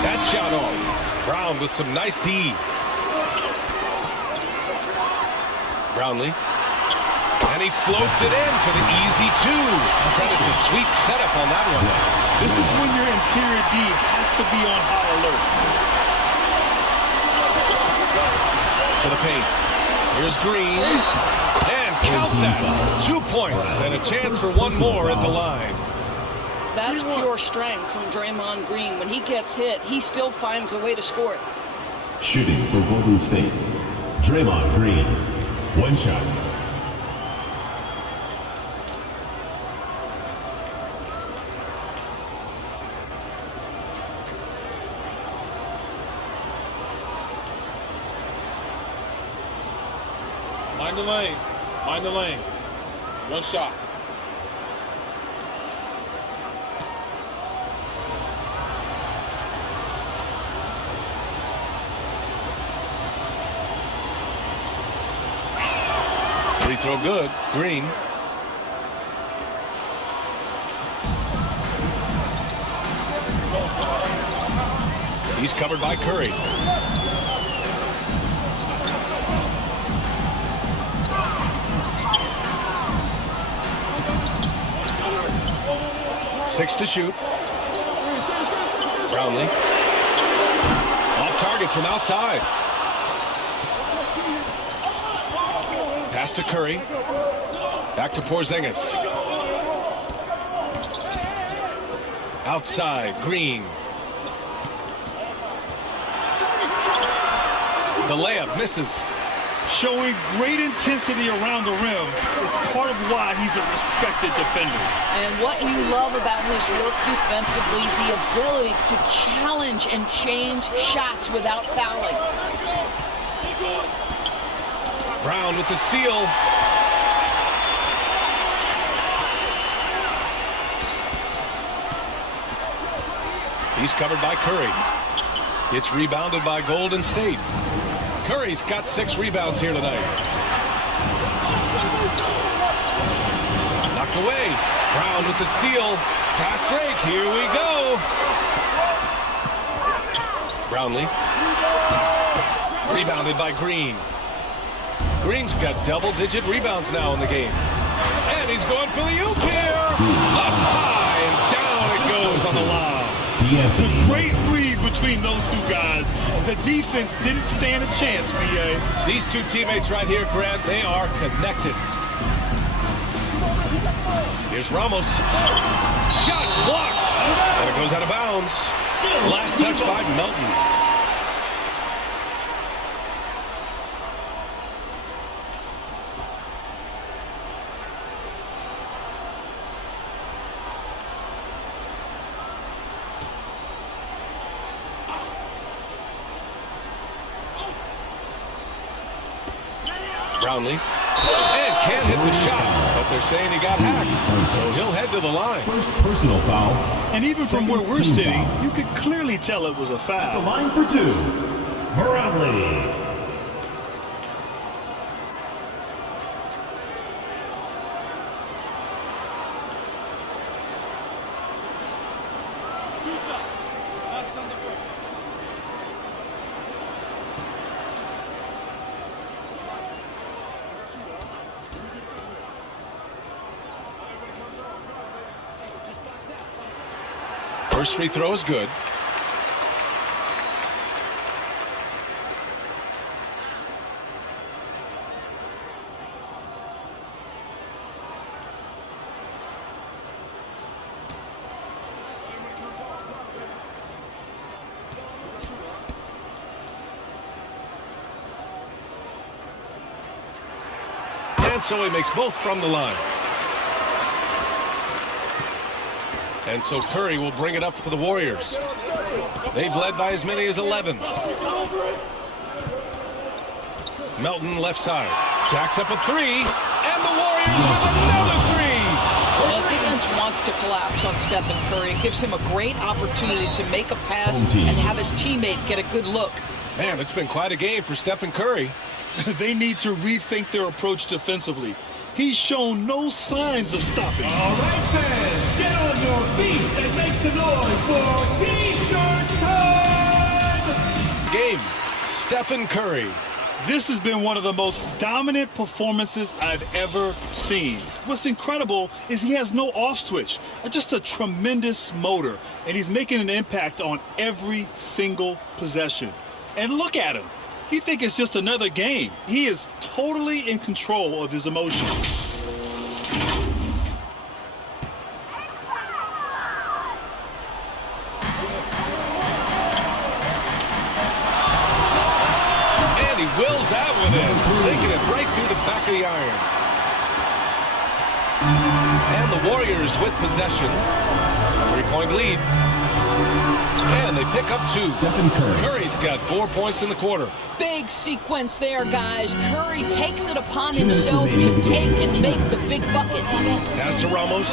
That shot off. Brown with some nice D. Brownlee. And he floats it in for the easy 2. Credit the sweet setup on that one. This is when your interior D has to be on high alert. To the paint. Here's Green. And count that. 2 points and a chance for one more at the line. That's pure strength from Draymond Green. When he gets hit, he still finds a way to score it. Shooting for Golden State, Draymond Green. One shot. Mind the lanes. Mind the lanes. One shot. Free throw good. Green. He's covered by Curry. Six to shoot. Brownlee. Off target from outside. Pass to Curry. Back to Porzingis. Outside, Green. The layup misses. Showing great intensity around the rim is part of why he's a respected defender. And what you love about his work defensively, the ability to challenge and change shots without fouling. Brown with the steal. He's covered by Curry. It's rebounded by Golden State. Curry's got 6 rebounds here tonight. Knocked away. Brown with the steal. Fast break. Here we go. Brownlee. Rebounded by Green. Green's got double-digit rebounds now in the game. And he's going for the oop here. Up high and down it goes on the lob. A great read between those two guys. The defense didn't stand a chance, BA. These two teammates right here, Grant, they are connected. Here's Ramos. Shots blocked. And it goes out of bounds. Last touch by Melton. Brownlee. And can't hit the shot, but they're saying he got hacked, so he'll head to the line. First personal foul. And even from where we're sitting, you could clearly tell it was a foul. At the line for 2, Brownlee. First free throw is good. And so he makes both from the line. And so Curry will bring it up for the Warriors. They've led by as many as 11. Melton left side. Jacks up a 3. And the Warriors with another 3. Well, defense wants to collapse on Stephen Curry. It gives him a great opportunity to make a pass and have his teammate get a good look. Man, it's been quite a game for Stephen Curry. They need to rethink their approach defensively. He's shown no signs of stopping. All right, fans, get on your feet and make some noise for T-shirt time! Game, Stephen Curry. This has been one of the most dominant performances I've ever seen. What's incredible is he has no off switch, just a tremendous motor, and he's making an impact on every single possession. And look at him. You think it's just another game. He is totally in control of his emotions. Wills that one in, sinking it right through the back of the iron. And the Warriors with possession. 3-point lead. And they pick up 2. Curry's got 4 points in the quarter. Big sequence there, guys. Curry takes it upon himself to take and make the big bucket. Pass to Ramos.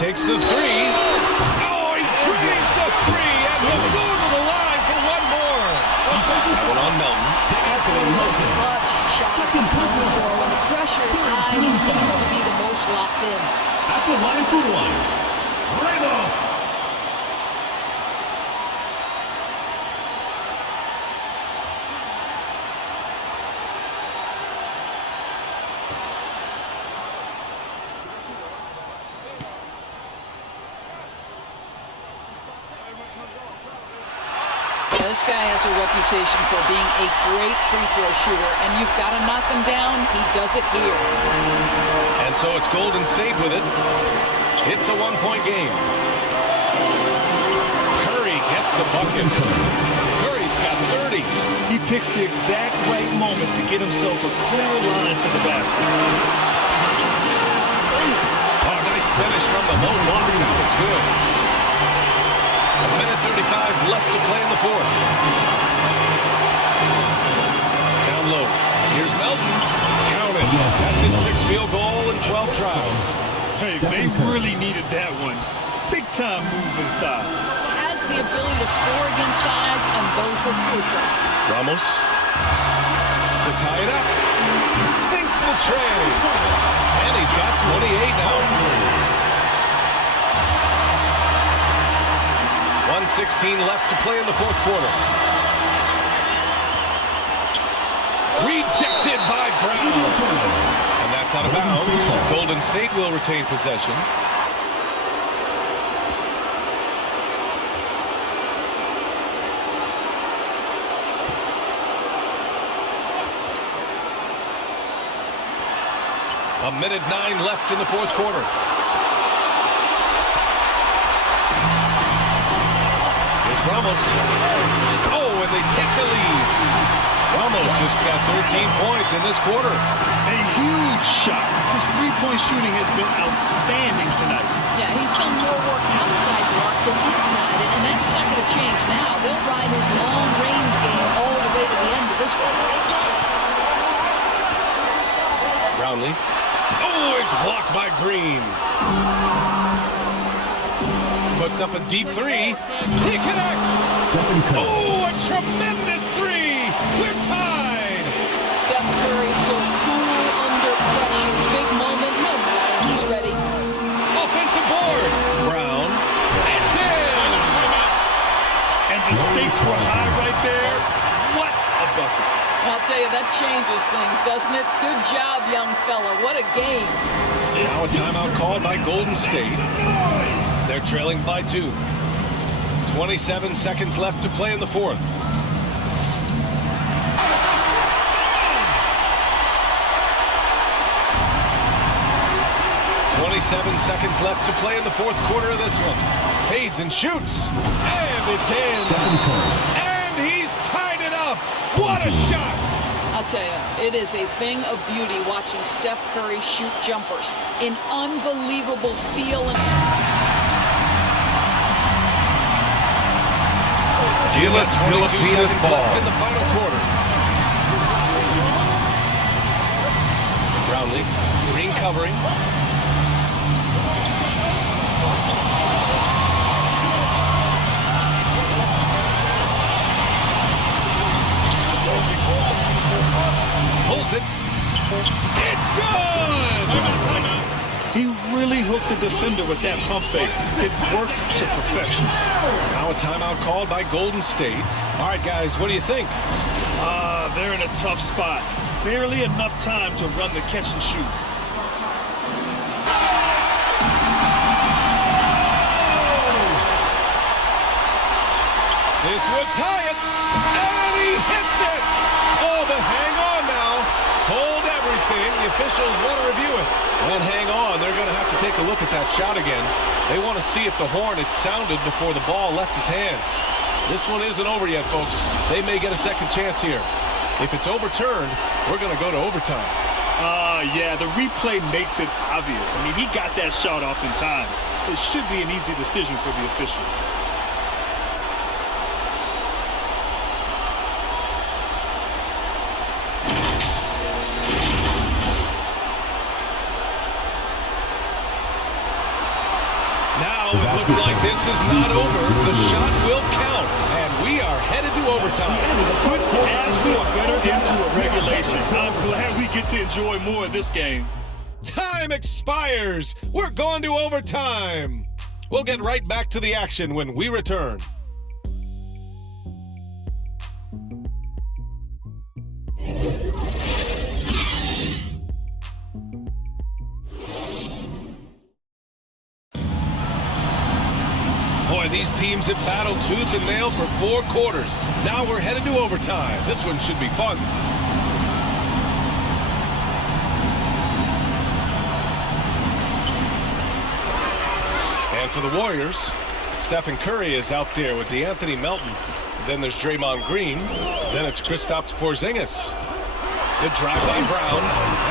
Takes the 3. Oh, he dreams the 3. He'll go to the line for one more. That one on Melton. That's one of the most clutch shots he's known for. When the pressure is high, he seems to be the most locked in. At the line for 1, Ramos. This guy has a reputation for being a great free throw shooter, and you've got to knock him down. He does it here. And so it's Golden State with it. It's a 1-point game. Curry gets the bucket. Curry's got 30. He picks the exact right moment to get himself a clear line to the basket. Oh, nice finish from the low block. That was good. 1:35 left to play in the 4th. Down low. Here's Melton. Count it. That's his 6th field goal in 12 tries. Hey, they really needed that one. Big time move inside. Has the ability to score against size, and those were crucial. Ramos to tie it up. Sinks the tray. And he's got 28 now. 1:16 left to play in the 4th quarter. Rejected by Brown. And that's out of bounds. Golden State will retain possession. A minute 9 left in the 4th quarter. Ramos. Oh, and they take the lead. Ramos just got 13 points in this quarter. A huge shot. His three-point shooting has been outstanding tonight. Yeah, he's done more work outside the arc than inside it, and that's not going to change now. They'll ride his long-range game all the way to the end of this one. Brownlee. Oh, it's blocked by Green. Puts up a deep 3. He connects. Oh, a tremendous 3. We're tied. Steph Curry so cool under pressure. Big moment, no matter. He's ready. Offensive board. Brown. It's in. And the stakes were high right there. What a bucket. I'll tell you, that changes things, doesn't it? Good job, young fella. What a game. Now a timeout called by Golden State. They're trailing by 2. 27 seconds left to play in the 4th. Seconds left to play in the 4th quarter of this one. Fades and shoots. And it's in. And he's tied it up. What a shot. I'll tell you, it is a thing of beauty watching Steph Curry shoot jumpers. An unbelievable feel. GILAS Pilipinas ball. Left in the final quarter. Brownlee. Green covering. Pulls it. It's good! He really hooked the defender with that pump fake. It worked to perfection. Now a timeout called by Golden State. All right, guys, what do you think? They're in a tough spot. Barely enough time to run the catch and shoot. This would tie it, and he hits it! Oh, but hang on now. Hold everything. The officials want to review it. And hang on, they're going to have to take a look at that shot again. They want to see if the horn had sounded before the ball left his hands. This one isn't over yet, folks. They may get a second chance here. If it's overturned, we're going to go to overtime. Yeah, the replay makes it obvious. I mean, he got that shot off in time. It should be an easy decision for the officials. Now it looks like this is not over. The shot will count, and we are headed to overtime. Couldn't ask for a better end to a regulation. I'm glad we get to enjoy more of this game. Time expires. We're going to overtime. We'll get right back to the action when we return. Boy, these teams have battled tooth and nail for 4 quarters. Now we're headed to overtime. This one should be fun. And for the Warriors, Stephen Curry is out there with DeAnthony Melton. Then there's Draymond Green. Then it's Kristaps Porzingis. The drive by Brown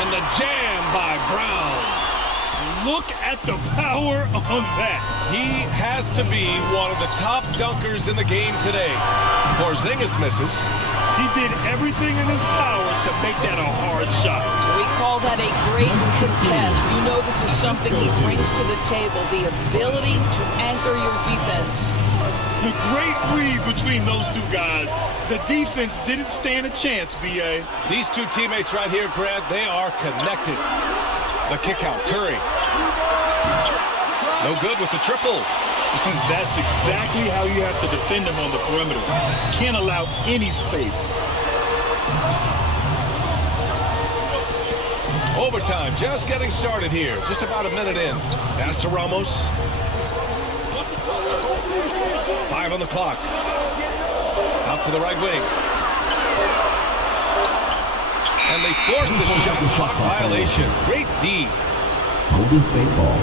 and the jam by Brown. Look at the power on that. He has to be one of the top dunkers in the game today. Porzingis misses. He did everything in his power to make that a hard shot. We call that a great contest. You know this is something he brings to the table, the ability to anchor your defense. A great read between those two guys. The defense didn't stand a chance, B.A. These two teammates right here, Grant, they are connected. The kick out, Curry. No good with the triple. That's exactly how you have to defend him on the perimeter. Can't allow any space. Overtime, just getting started here. Just about a minute in. Pass to Ramos. 5 on the clock. Out to the right wing. And they forced the shot clock violation. Great D. Golden State ball.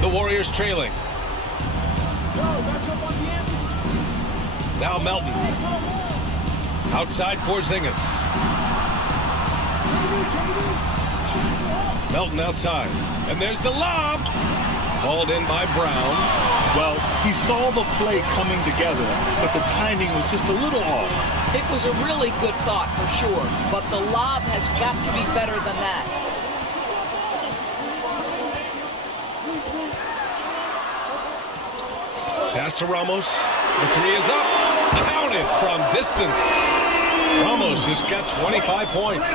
The Warriors trailing. Now Melton. Outside Porzingis. Melton outside. And there's the lob. Hauled in by Brown. Well, he saw the play coming together, but the timing was just a little off. It was a really good thought for sure, but the lob has got to be better than that. Pass to Ramos. The 3 is up. Counted from distance. Ramos has got 25 points.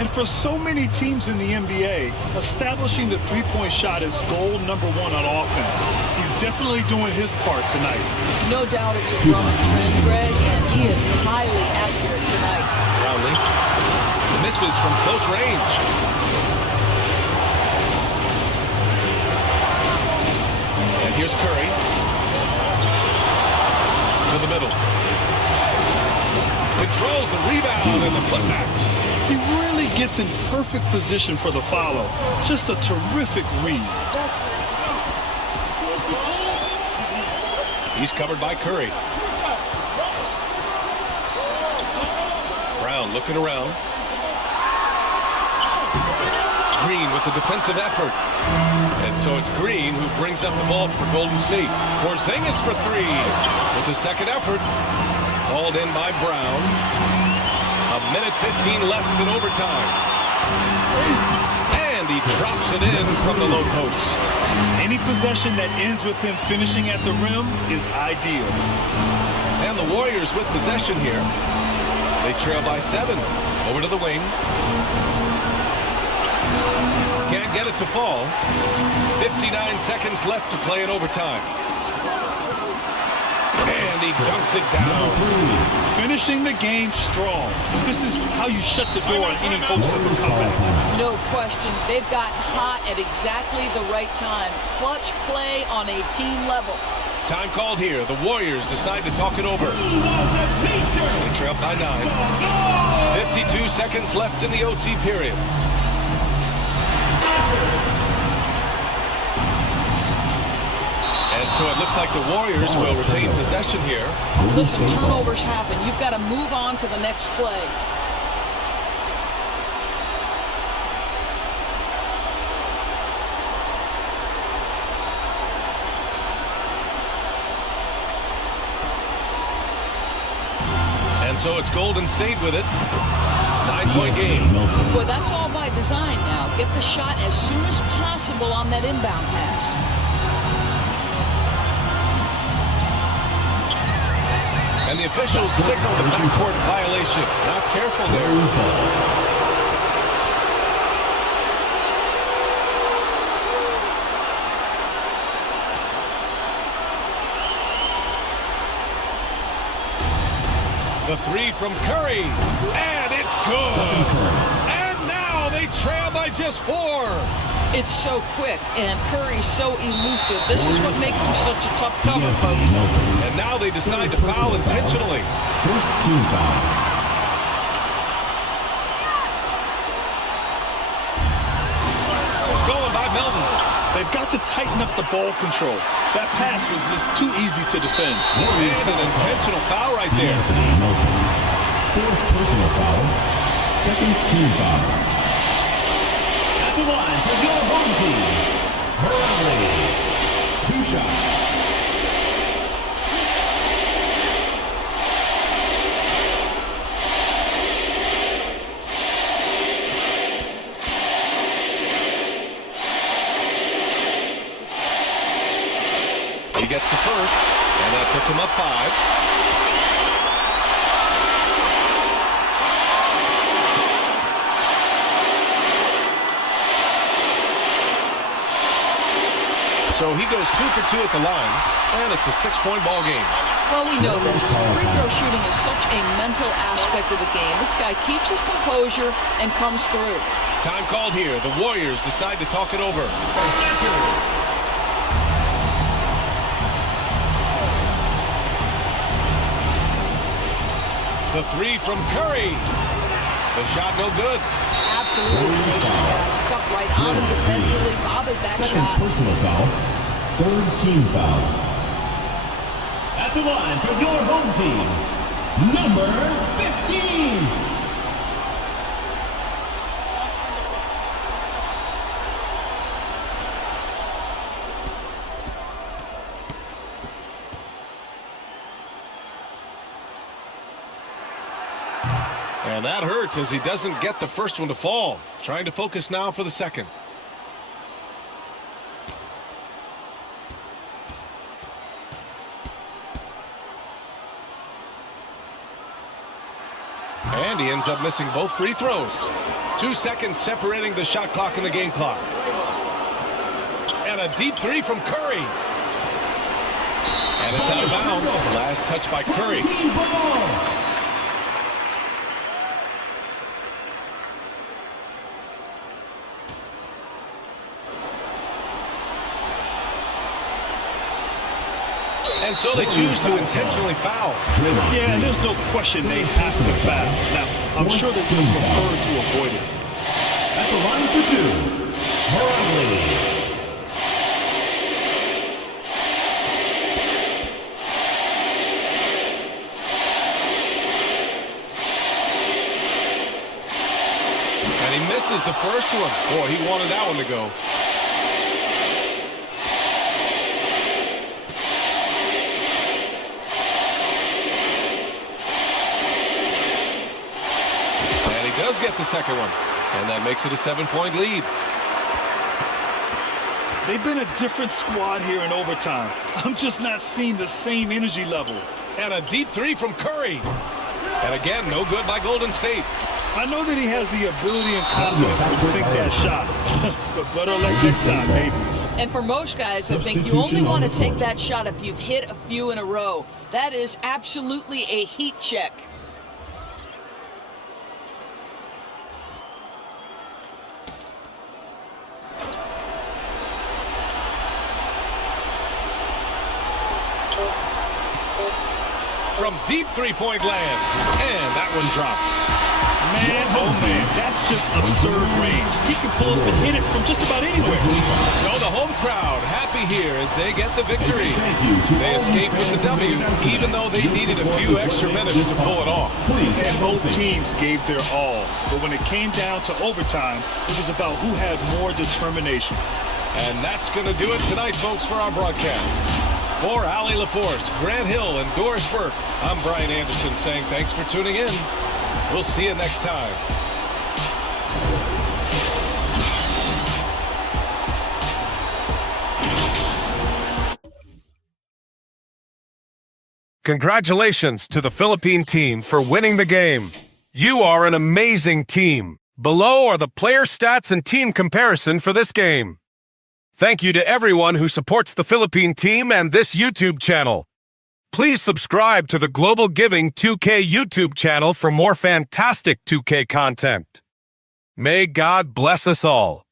And for so many teams in the NBA, establishing the three-point shot is goal number 1 on offense. He's definitely doing his part tonight. No doubt it's a growing trend, Greg, and he is highly accurate tonight. Brownlee misses from close range. And here's Curry. To the middle. Controls the rebound and the putback. He really gets in perfect position for the follow. Just a terrific read. He's covered by Curry. Brown looking around. Green with the defensive effort. And so it's Green who brings up the ball for Golden State. Porzingis for 3 with the second effort. Hauled in by Brown. A minute 15 left in overtime. And he drops it in from the low post. Any possession that ends with him finishing at the rim is ideal. And the Warriors with possession here. They trail by 7. Over to the wing. Can't get it to fall. 59 seconds left to play in overtime. And he dunks it down. Finishing the game strong. This is how you shut the door on any hopes of a comeback. No question. They've gotten hot at exactly the right time. Clutch play on a team level. Time called here. The Warriors decide to talk it over. They trail by 9. 52 seconds left in the OT period. And so it looks like the Warriors will retain possession here. Listen, turnovers happen. You've got to move on to the next play. And so it's Golden State with it. 9-point game. Boy, that's all by design now. Get the shot as soon as possible on that inbound pass. And the officials signal the backcourt violation. Not careful there. The 3 from Curry. And it's good. And now they trail by just 4. It's so quick, and Curry's so elusive. This is what makes him such a tough cover, folks. And now they decide to foul intentionally. First team foul. Stolen by Melton. They've got to tighten up the ball control. That pass was just too easy to defend. And an intentional foul right there. Fourth personal foul. Second team foul. The line for your home team. Barangay. 2 shots. He gets the first, and that puts him up 5. So he goes 2 for 2 at the line, and it's a 6-point ball game. Well, we know this. Free throw shooting is such a mental aspect of the game. This guy keeps his composure and comes through. Time called here. The Warriors decide to talk it over. The 3 from Curry. The shot no good. Absolutely delicious guy. Stuck right on him defensively, bothered that Second shot. personal foul. Third team foul. At the line for your home team, number 15. And that hurts as he doesn't get the first one to fall. Trying to focus now for the second. And he ends up missing both free throws. 2 seconds separating the shot clock and the game clock. And a deep 3 from Curry. And it's out of bounds. Last touch by Curry. And so they choose to intentionally foul. Yeah, there's no question they have to foul. Now, I'm sure that they'll prefer to avoid it. At the line for 2, Barangay. And he misses the first one. Boy, he wanted that one to go. Does get the second one, and that makes it a 7-point lead. They've been a different squad here in overtime. I'm just not seeing the same energy level. And a deep 3 from Curry. And again, no good by Golden State. I know that he has the ability and confidence to sink that shot, but better luck next time, maybe. And for most guys, I think you only want to take that shot if you've hit a few in a row. That is absolutely a heat check. From deep three-point land, and that one drops. Man, oh man, that's just absurd range. He can pull up and hit it from just about anywhere. So the home crowd happy here as they get the victory. They escaped with the W, even though they needed a few extra minutes to pull it off. And both teams gave their all. But when it came down to overtime, it was about who had more determination. And that's going to do it tonight, folks, for our broadcast. For Allie LaForce, Grant Hill, and Doris Burke, I'm Brian Anderson saying thanks for tuning in. We'll see you next time. Congratulations to the Philippine team for winning the game. You are an amazing team. Below are the player stats and team comparison for this game. Thank you to everyone who supports the Philippine team and this YouTube channel. Please subscribe to the Global Giving 2K YouTube channel for more fantastic 2K content. May God bless us all.